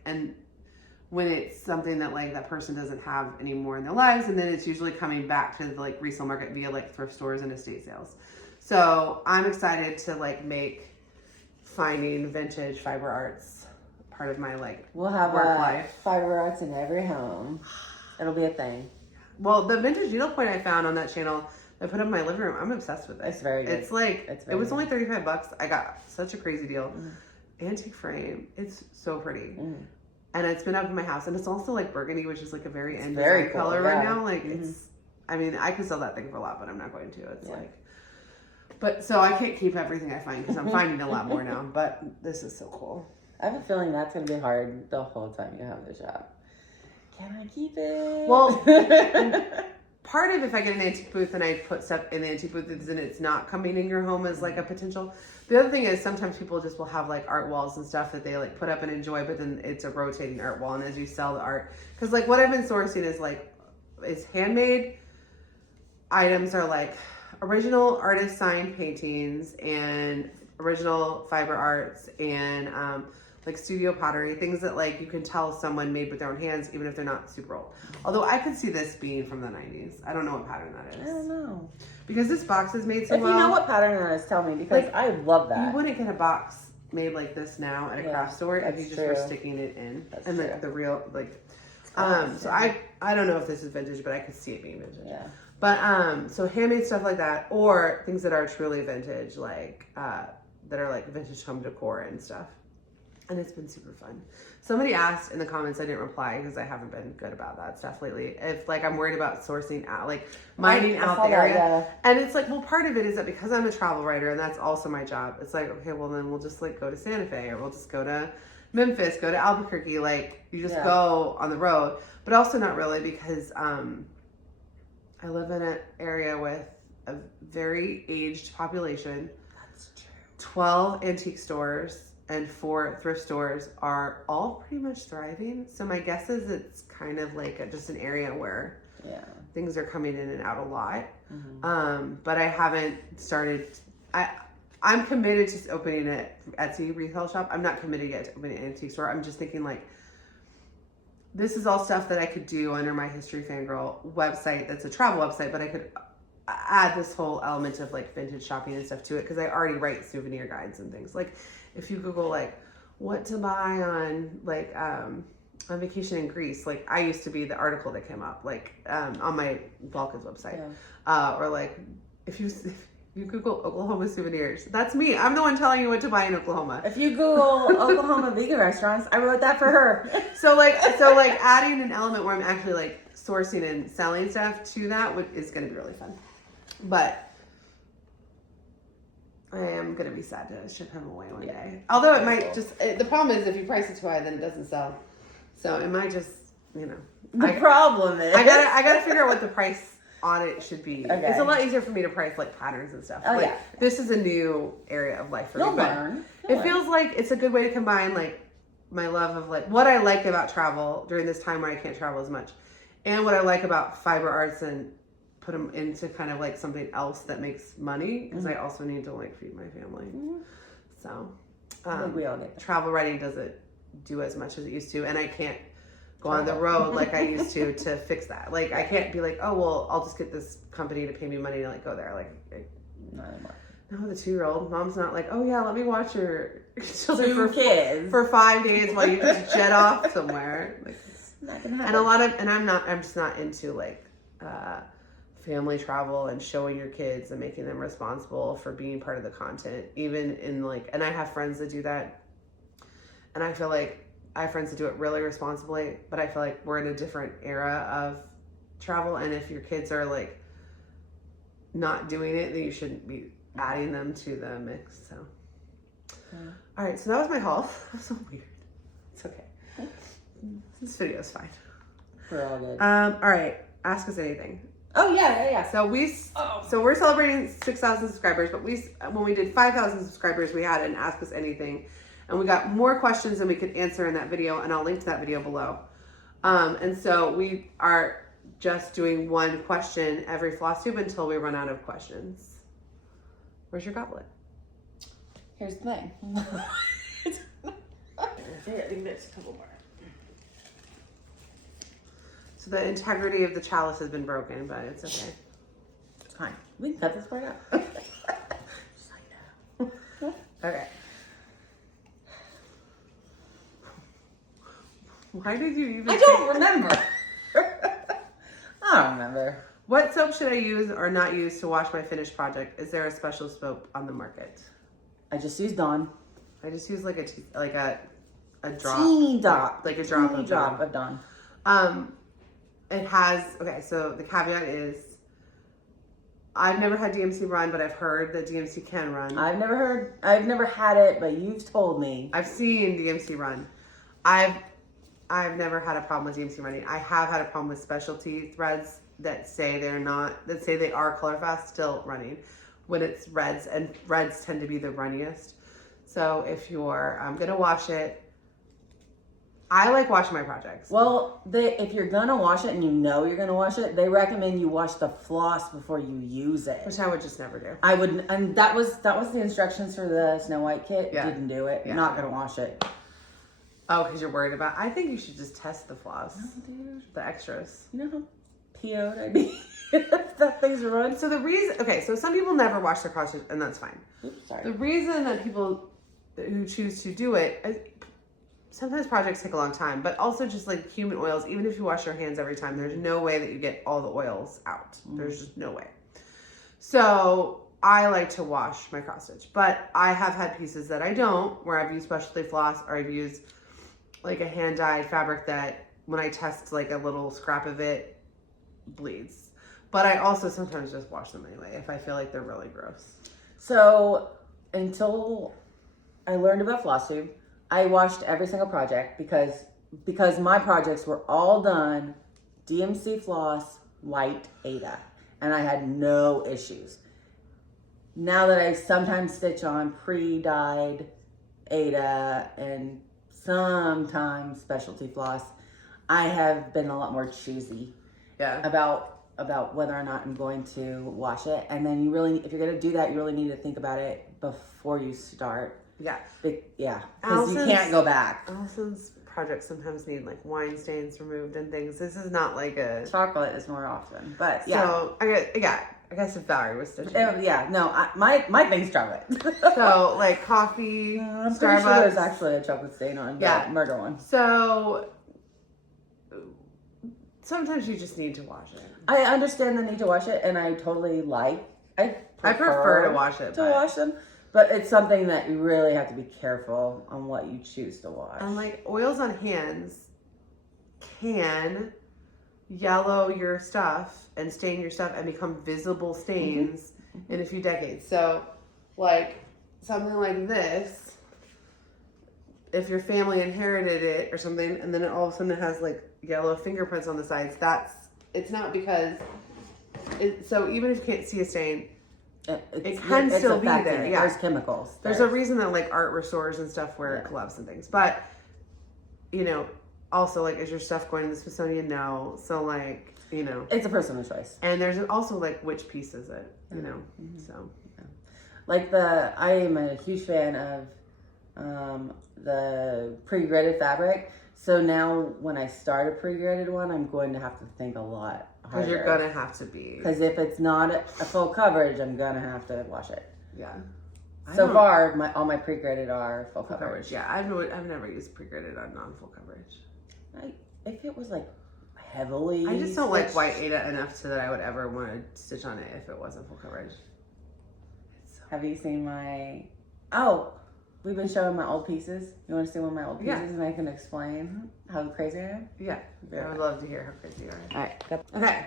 when it's something that like that person doesn't have anymore in their lives, and then it's usually coming back to the like resale market via like thrift stores and estate sales. So I'm excited to like make finding vintage fiber arts part of my like we'll have work life. fiber arts in every home. It'll be a thing. Well, the vintage needlepoint I found on that channel, I put up in my living room. I'm obsessed with it. It's very good. It's like, it was only $35. I got such a crazy deal. Antique frame. It's so pretty. And it's been up in my house. And it's also like burgundy, which is like a very end design cool, color right now. Like it's, I mean, I could sell that thing for a lot, but I'm not going to. It's like, but so I can't keep everything I find because I'm finding a lot more now. But this is so cool. I have a feeling that's going to be hard the whole time you have the shop. Can I keep it? Well, part of if I get an antique booth and I put stuff in the antique booth and it's not coming in your home as like a potential. The other thing is sometimes people just will have like art walls and stuff that they like put up and enjoy, but then it's a rotating art wall. And as you sell the art, because like what I've been sourcing is handmade items are like original artist signed paintings and original fiber arts and like studio pottery, things that like you can tell someone made with their own hands, even if they're not super old. Although I could see this being from the 90s. I don't know what pattern that is. I don't know. Because this box is made so well. well. If you know what pattern it is, tell me, because I love that. You wouldn't get a box made like this now at a craft store if you just were sticking it in. That's and true. the real, like, so I don't know if this is vintage, but I could see it being vintage. Yeah. But, so handmade stuff like that, or things that are truly vintage, like, that are like vintage home decor and stuff. And it's been super fun. Somebody asked in the comments, I didn't reply because I haven't been good about that stuff lately. If like I'm worried about sourcing out, like mining out the area. And it's like, well, part of it is that because I'm a travel writer and that's also my job. It's like, okay, well then we'll just like go to Santa Fe or we'll just go to Memphis, go to Albuquerque. Like you just go on the road, but also not really because I live in an area with a very aged population. That's true. 12 antique stores. And 4 thrift stores are all pretty much thriving. So my guess is it's kind of like just an area where things are coming in and out a lot. But I haven't started. I'm committed to opening an Etsy retail shop. I'm not committed yet to opening an antique store. I'm just thinking like, this is all stuff that I could do under my History Fangirl website. That's a travel website, but I could add this whole element of like vintage shopping and stuff to it because I already write souvenir guides and things. Like if you Google like what to buy on like on vacation in Greece, like I used to be the article that came up like on my Balkans website, or like if you Google Oklahoma souvenirs, that's me. I'm the one telling you what to buy in Oklahoma. If you Google Oklahoma vegan restaurants, I wrote that for her. So like adding an element where I'm actually like sourcing and selling stuff to that is going to be really fun. But I am going to be sad to ship him away one day. Although it might just, the problem is if you price it too high, then it doesn't sell. So it might just, you know. The problem is. I gotta figure out what the price on it should be. Okay. It's a lot easier for me to price like patterns and stuff. Like, this is a new area of life for me. But it feels like it's a good way to combine like my love of like what I like about travel during this time where I can't travel as much. And what I like about fiber arts and put them into kind of like something else that makes money because I also need to like feed my family. So I think we all get that. Travel writing doesn't do as much as it used to, and I can't go on the road like I used to fix that. Like I can't be like, oh well, I'll just get this company to pay me money to like go there. Like not anymore. No, the 2-year-old mom's not like, oh yeah, let me watch your children for 5 days while you just jet off somewhere. Like, not gonna happen. And I'm just not into like family travel and showing your kids and making them responsible for being part of the content, even in like, and I have friends that do that, and I feel like I have friends that do it really responsibly, but I feel like we're in a different era of travel, and if your kids are like not doing it, then you shouldn't be adding them to the mix. So all right, so that was my haul. That was so weird. It's okay. This video is fine. We're all good. All right, ask us anything. Oh yeah. So we're celebrating 6,000 subscribers, but when we did 5,000 subscribers, we had an Ask Us Anything, and we got more questions than we could answer in that video, and I'll link to that video below. And so we are just doing one question every Flosstube until we run out of questions. Where's your goblet? Here's the thing. I think there's a couple more. So the integrity of the chalice has been broken, but it's okay. It's fine. We can cut this part out. Just like that. Okay. Why did you even? I don't remember. All I don't remember. What soap should I use or not use to wash my finished project? Is there a special soap on the market? I just used Dawn. I just use like a drop. Teeny drop. Like a drop Teeny of drop Dawn. of Dawn. It has, okay, so the caveat is, I've never had DMC run, but I've heard that DMC can run. I've never had it, but you've told me. I've seen DMC run. I've never had a problem with DMC running. I have had a problem with specialty threads that say they are color fast still running when it's reds, and reds tend to be the runniest. So if you're gonna wash it, I like washing my projects. Well, if you're gonna wash it and you know you're gonna wash it, they recommend you wash the floss before you use it. Which I would just never do. I would, and that was the instructions for the Snow White kit. Yeah. Didn't do it. Yeah. Not gonna wash it. Oh, because you're worried about. I think you should just test the floss, Dude. the extras. You know how PO'd I'd be if that thing's ruined. So the reason, okay, so some people never wash their crotches, and that's fine. Oops, sorry. The reason that people who choose to do it, sometimes projects take a long time, but also just like human oils, even if you wash your hands every time, there's no way that you get all the oils out. There's just no way. So I like to wash my cross stitch, but I have had pieces that I don't, where I've used specialty floss, or I've used like a hand dyed fabric that when I test like a little scrap of it, bleeds. But I also sometimes just wash them anyway if I feel like they're really gross. So until I learned about Flosstube, I washed every single project because my projects were all done DMC floss, white Ada, and I had no issues. Now that I sometimes stitch on pre-dyed Ada and sometimes specialty floss, I have been a lot more choosy about whether or not I'm going to wash it. And then if you're going to do that, you really need to think about it before you start. Yeah. Because you can't go back. Allison's projects sometimes need like wine stains removed and things. This is not like a... Chocolate is more often, but yeah. So, I guess if Valerie was stitching. My thing's chocolate. So, like coffee, I'm Starbucks. pretty sure there's actually a chocolate stain on the murder one. So, sometimes you just need to wash it. I understand the need to wash it, and I totally I prefer to wash it. Wash them. But it's something that you really have to be careful on what you choose to wash. And like oils on hands can yellow your stuff and stain your stuff and become visible stains in a few decades. So like something like this, if your family inherited it or something, and then it all of a sudden has like yellow fingerprints on the sides, it's not because so even if you can't see a stain, it can still be there. Yeah, there's chemicals. There's a reason that like art restorers and stuff wear gloves and things. But also like, is your stuff going to the Smithsonian? No. So like, it's a personal choice. And there's also like, which piece is it? So like I am a huge fan of the pre-gridded fabric. So now when I start a pre-gridded one, I'm going to have to think a lot. Because you're going to have to be. Because if it's not a full coverage, I'm going to have to wash it. Yeah. So far, all my pre-gridded are full coverage. Yeah, I've never used pre-gridded on non-full coverage. If it was like heavily I just don't like white Ada enough that I would ever want to stitch on it if it wasn't full coverage. Have you seen my... Oh, we've been showing my old pieces. You want to see one of my old pieces and I can explain how crazy I am? Yeah. I would love to hear how crazy you are. All right. Okay.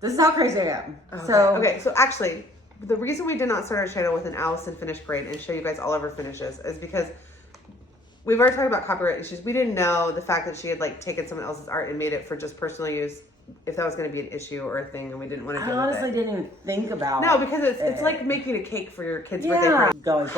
This is how crazy I am. Okay. So actually, the reason we did not start our channel with an Allison finish parade and show you guys all of her finishes is because we've already talked about copyright issues. We didn't know the fact that she had like taken someone else's art and made it for just personal use, if that was going to be an issue or a thing, and we didn't want to deal with it. I honestly didn't even think about it. No, because it's like making a cake for your kid's birthday party. Going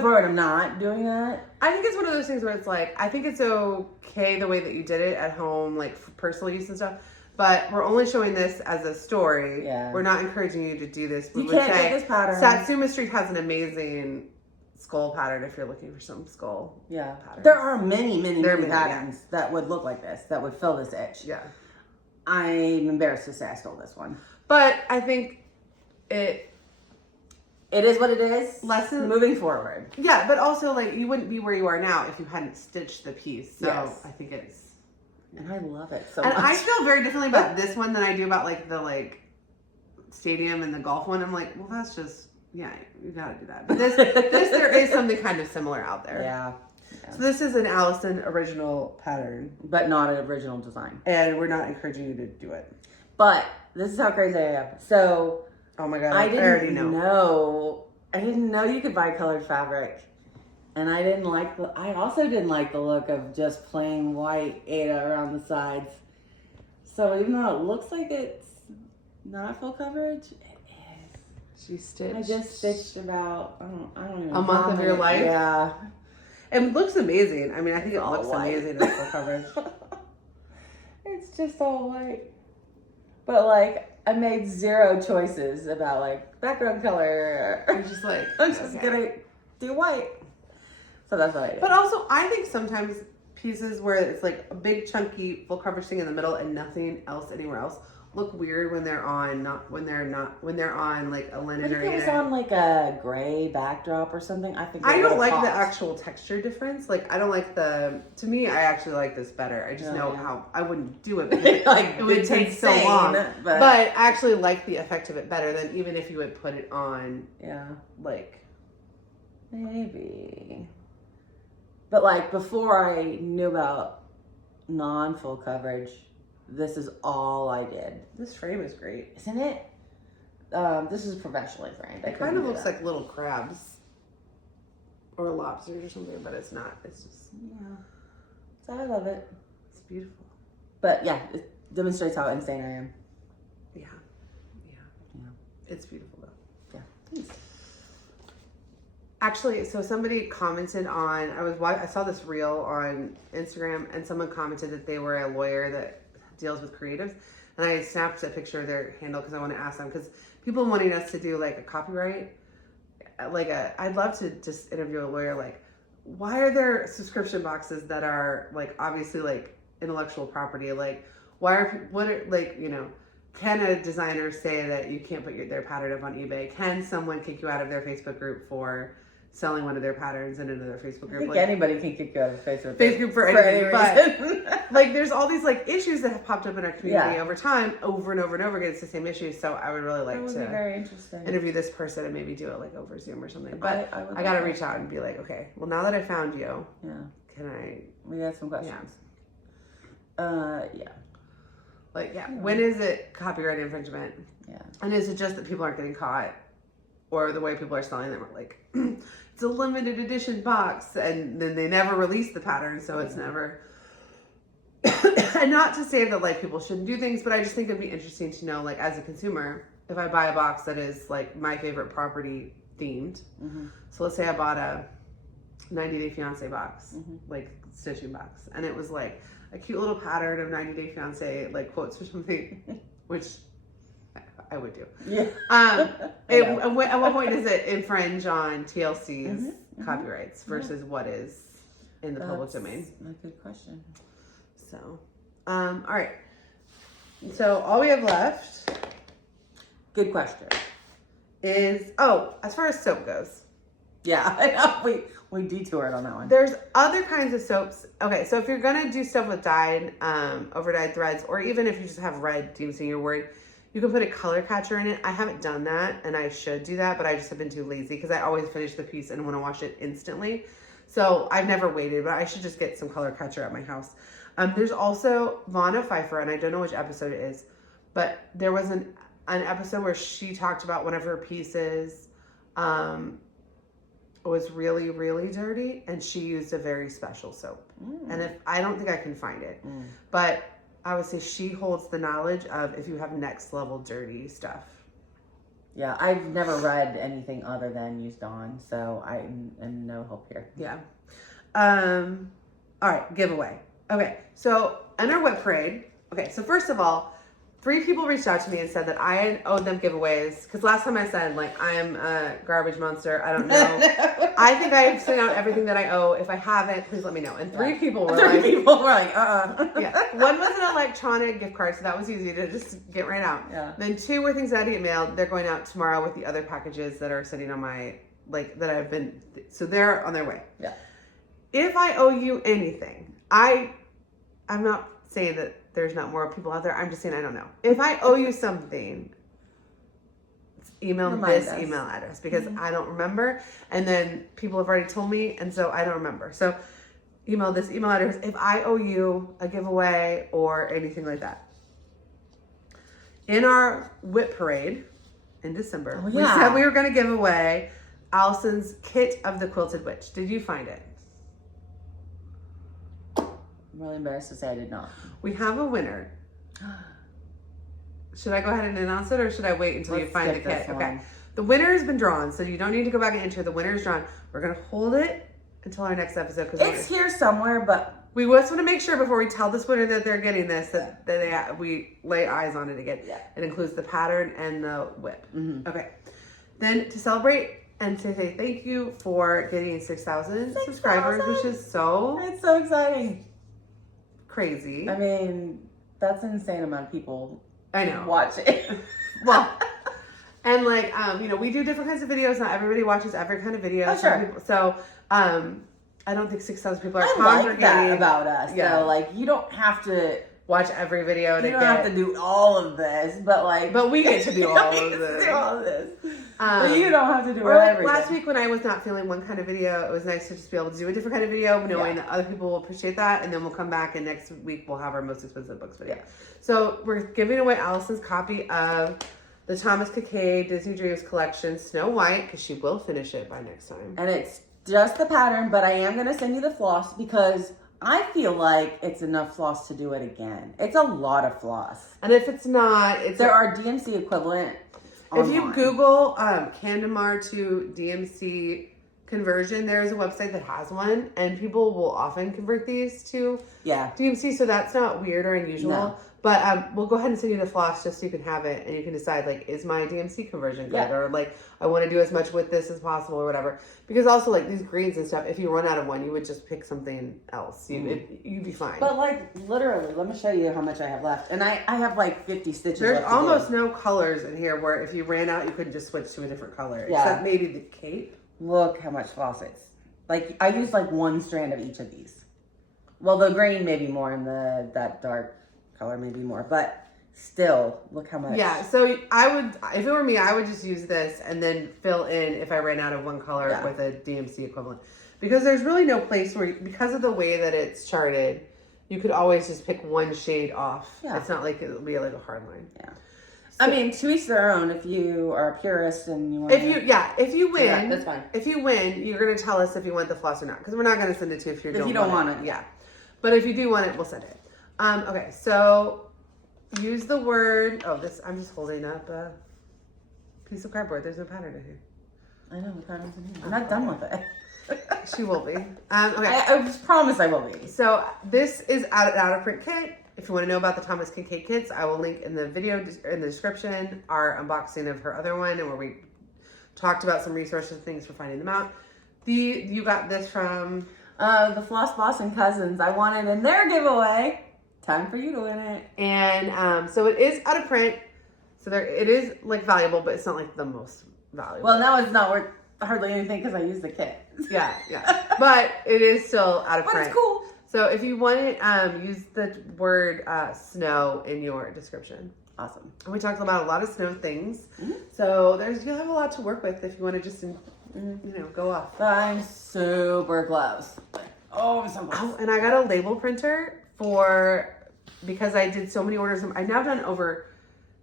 forward, I'm not doing that. I think it's one of those things where it's like, I think it's okay the way that you did it at home, like for personal use and stuff. But we're only showing this as a story. Yeah. We're not encouraging you to do this. We you can't get this pattern. Satsuma Street has an amazing skull pattern if you're looking for some skull patterns. There are many patterns that would look like this, that would fill this itch. Yeah. I'm embarrassed to say I stole this one. But I think it is what it is. Lesson moving forward. Yeah, but also like you wouldn't be where you are now if you hadn't stitched the piece. So yes. I think it's And I love it so and much. I feel very differently about this one than I do about like the like stadium and the golf one. I'm like, well, that's just, yeah, you gotta do that. But this there is something kind of similar out there. Yeah. So this is an Allison original pattern, but not an original design. And we're not encouraging you to do it. But this is how crazy I am. So, oh my God, I already know. I didn't know you could buy colored fabric. And I also didn't like the look of just plain white Ada around the sides. So even though it looks like it's not full coverage, it is. She stitched. I just stitched about, I don't even know. A month of your life? Yeah. It looks amazing. I mean, I think it looks amazing in full coverage. It's just all white. But like, I made zero choices about like background color. I'm just like, I'm just gonna do white. So that's what I did. But also, I think sometimes pieces where it's like a big chunky full coverage thing in the middle and nothing else anywhere else look weird when they're on when they're on like a linen or if it was on like a gray backdrop or something, I think I don't like the actual texture difference. Like I don't like to me, I actually like this better. I just know how I wouldn't do it because like, it would take so long. But I actually like the effect of it better than even if you would put it on. Yeah. Like maybe. But like before I knew about non-full coverage, this is all I did. This frame is great, isn't it? This is professionally framed. It kind of looks like little crabs or lobsters or something, but it's not. It's just So I love it. It's beautiful. But yeah, it demonstrates how insane I am. Yeah. It's beautiful though. Yeah. Thanks. Actually, so somebody commented on, I saw this reel on Instagram and someone commented that they were a lawyer that deals with creatives. And I snapped a picture of their handle because I want to ask them, because people wanting us to do like a copyright, I'd love to just interview a lawyer, like, why are there subscription boxes that are like obviously like intellectual property? Like, can a designer say that you can't put their pattern up on eBay? Can someone kick you out of their Facebook group for selling one of their patterns in another Facebook group? I think anybody can kick you out of Facebook group for anything, but like there's all these like issues that have popped up in our community over time, over and over and over again. It's the same issues. So I would really like to very interesting. interview this person and maybe do it like over Zoom or something. But I gotta reach out and be like, okay, well now that I found you, we got some questions. When is it copyright infringement? Yeah. And is it just that people aren't getting caught, or the way people are selling them are like, it's a limited edition box, and then they never release the pattern, so it's never. And not to say that like people shouldn't do things, but I just think it'd be interesting to know, like as a consumer, if I buy a box that is like my favorite property themed. So let's say I bought a 90 Day Fiance box, like stitching box, and it was like a cute little pattern of 90 Day Fiance, like quotes or something, which I would do. Yeah. At what point does it infringe on TLC's copyrights versus what is in the public domain? That's a good question. So, all right. So all we have left. Good question. Is as far as soap goes. Yeah, I know. We detoured on that one. There's other kinds of soaps. Okay, so if you're gonna do stuff with dyed, over dyed threads, or even if you just have red seams and you're worried, you can put a color catcher in it. I haven't done that, and I should do that, but I just have been too lazy because I always finish the piece and want to wash it instantly. So I've never waited, but I should just get some color catcher at my house. There's also Pfeiffer, and I don't know which episode it is, but there was an episode where she talked about one of her pieces was really, really dirty, and she used a very special soap. And I don't think I can find it, but I would say she holds the knowledge of if you have next level dirty stuff. Yeah, I've never read anything other than Use Dawn, so I am no help here. Yeah. All right, giveaway. Okay, so in our WIP parade, so first of all, 3 people reached out to me and said that I owed them giveaways. Because last time I said, like, I'm a garbage monster. I don't know. I think I've sent out everything that I owe. If I haven't, please let me know. And 3 people were like... 3 people were like, Yeah. One was an electronic gift card, so that was easy to just get right out. Yeah. Then 2 were things that I didn't mail. They're going out tomorrow with the other packages that are sitting on my... that I've been... So they're on their way. Yeah. If I owe you anything, I'm not saying that there's not more people out there. I'm just saying I don't know. If I owe you something, email this email address because I don't remember. And then people have already told me, and so I don't remember. So email this email address if I owe you a giveaway or anything like that. In our whip parade in December, we said we were going to give away Allison's kit of the Quilted Witch. Did you find it? I'm really embarrassed to say I did not. We have a winner. Should I go ahead and announce it or should I wait until you find the kit? Okay. The winner has been drawn, so you don't need to go back and enter. The winner is drawn. We're going to hold it until our next episode. It's here somewhere, but we just want to make sure before we tell this winner that they're getting this, that we lay eyes on it again. Yeah. It includes the pattern and the whip. Okay. Then to celebrate and to say thank you for getting 6,000 subscribers, which is it's so exciting. Crazy. I mean, that's an insane amount of people. I know. Watch it. Well, and like, you know, we do different kinds of videos. Not everybody watches every kind of video. Oh, sure. So, I don't think 6,000 people are congregating. Like that about us. Yeah. So, like, you don't have to watch every video. You don't have to do all of this, but like, but we get to do all of this. But you don't have to do everything. Last week when I was not feeling one kind of video, it was nice to just be able to do a different kind of video, knowing that other people will appreciate that, and then we'll come back and next week we'll have our most expensive books video. So we're giving away Allison's copy of the Thomas Kinkade Disney Dreams collection, Snow White, because she will finish it by next time. And it's just the pattern, but I am going to send you the floss because I feel like it's enough floss to do it again. It's a lot of floss. And if it's not, there are DMC equivalent online. If you Google Candemar to DMC conversion, there is a website that has one, and people will often convert these to DMC, so that's not weird or unusual. No. But we'll go ahead and send you the floss just so you can have it, and you can decide, like, is my DMC conversion good? Or, like, I want to do as much with this as possible or whatever. Because also, like, these greens and stuff, if you run out of one, you would just pick something else. You'd be fine. But, like, literally, let me show you how much I have left. And I have, like, 50 stitches There's left almost no colors in here where if you ran out, you couldn't just switch to a different color. Except maybe the cape. Look how much floss it's. Like, I used, like, one strand of each of these. Well, the green maybe more and that dark color maybe more, but still, look how much. Yeah, so I would, if it were me, I would just use this and then fill in if I ran out of one color with a DMC equivalent. Because there's really no place where, because of the way that it's charted, you could always just pick one shade off. Yeah. It's not like it would be like a hard line. Yeah. So, I mean, to each their own. If you are a purist and you want if you win, that's fine. If you win, you're going to tell us if you want the floss or not. Because we're not going to send it to you if you don't want it. Yeah. But if you do want it, we'll send it. Okay, so use the word, I'm just holding up a piece of cardboard. There's no pattern in here. I know, the pattern's in here. I'm not done with it. She will be. Okay. I just promise I will be. So this is out of print kit. If you want to know about the Thomas Kinkade kits, I will link in the video, in the description, our unboxing of her other one and where we talked about some resources and things for finding them out. You got this from... the Floss Boss and Cousins. I won it in their giveaway. Time for you to win it. And so it is out of print. So it is like valuable, but it's not like the most valuable. Well, now it's not worth hardly anything because I used the kit. Yeah. But it is still out of print. But it's cool. So if you want it, use the word snow in your description. Awesome. And we talked about a lot of snow things. Mm-hmm. So you'll have a lot to work with if you want to just, go off. I'm super close. I'm so close. And I got a label printer because I did so many orders. I've now done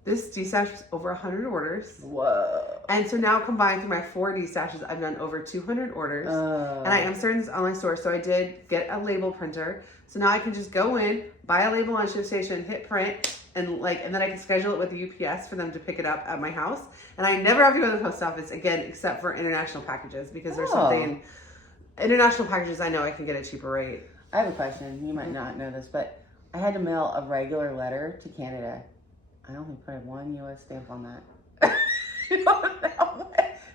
this DeesTash was over 100 orders. Whoa. And so now combined through my 4 DeesTashes, I've done over 200 orders. And I am starting this online store. So I did get a label printer. So now I can just go in, buy a label on ShipStation, hit print, and then I can schedule it with the UPS for them to pick it up at my house. And I never have to go to the post office again, except for international packages because there's something, international packages I know I can get a cheaper rate. I have a question. You might not know this, but I had to mail a regular letter to Canada. I only put one U.S. stamp on that. Is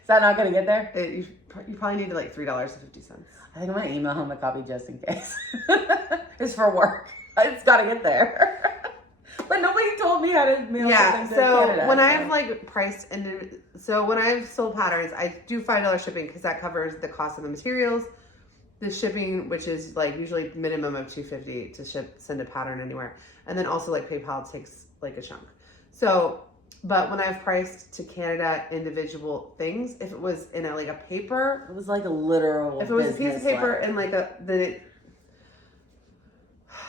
that not going to get there? You probably need like $3.50. I think I'm going to email him a copy just in case. It's for work. It's got to get there. But nobody told me how to mail something to Canada. When I've like priced when I've sold patterns, I do $5 shipping because that covers the cost of the materials the shipping, which is like usually minimum of $250 to send a pattern anywhere. And then also like PayPal takes like a chunk. So, but when I've priced to Canada individual things, if it was in a paper, it was like a literal. If it was a piece of paper and like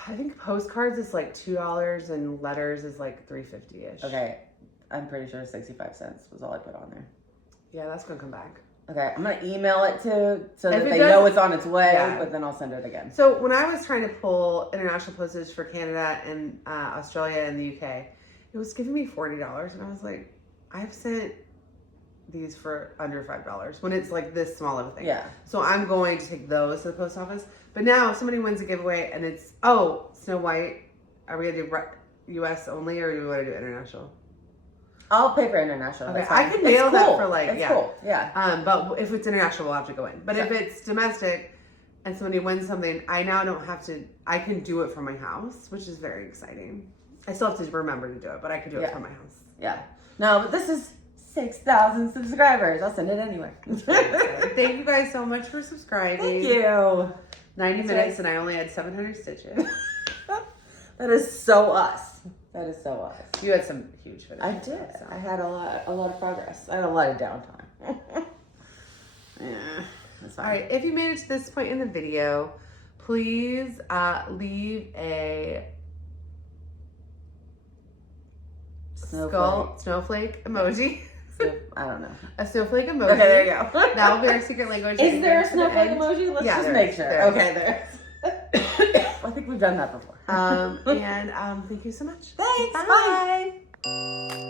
I think postcards is like $2 and letters is like $3.50-ish. Okay, I'm pretty sure 65 cents was all I put on there. Yeah, that's gonna come back. Okay, I'm gonna email it so that they know it's on its way, but then I'll send it again. So when I was trying to pull international postage for Canada and Australia and the UK, it was giving me $40, and I was like, I've sent these for under $5 when it's like this small of a thing. Yeah. So I'm going to take those to the post office. But now if somebody wins a giveaway and it's Snow White, are we gonna do U.S. only or do we want to do international? I'll pay for international. Okay, I can nail that for cool. Yeah. But if it's international, we'll have to go in. But if it's domestic and somebody wins something, I now don't have to. I can do it from my house, which is very exciting. I still have to remember to do it, but I can do it from my house. Yeah. No, but this is 6,000 subscribers. I'll send it anyway. Thank you guys so much for subscribing. Thank you. 90 minutes and I only had 700 stitches. That is so us. That is so us. You had some huge finishes. I did. So. I had a lot of progress. I had a lot of downtime. Yeah, that's fine. All right, if you made it to this point in the video, please leave a snowflake emoji. I don't know. A snowflake emoji. Okay, there you go. That will be our secret language. Is there a snowflake emoji? Let's just make sure. There okay, there. I think we've done that before. And thank you so much. Thanks. Bye. Bye.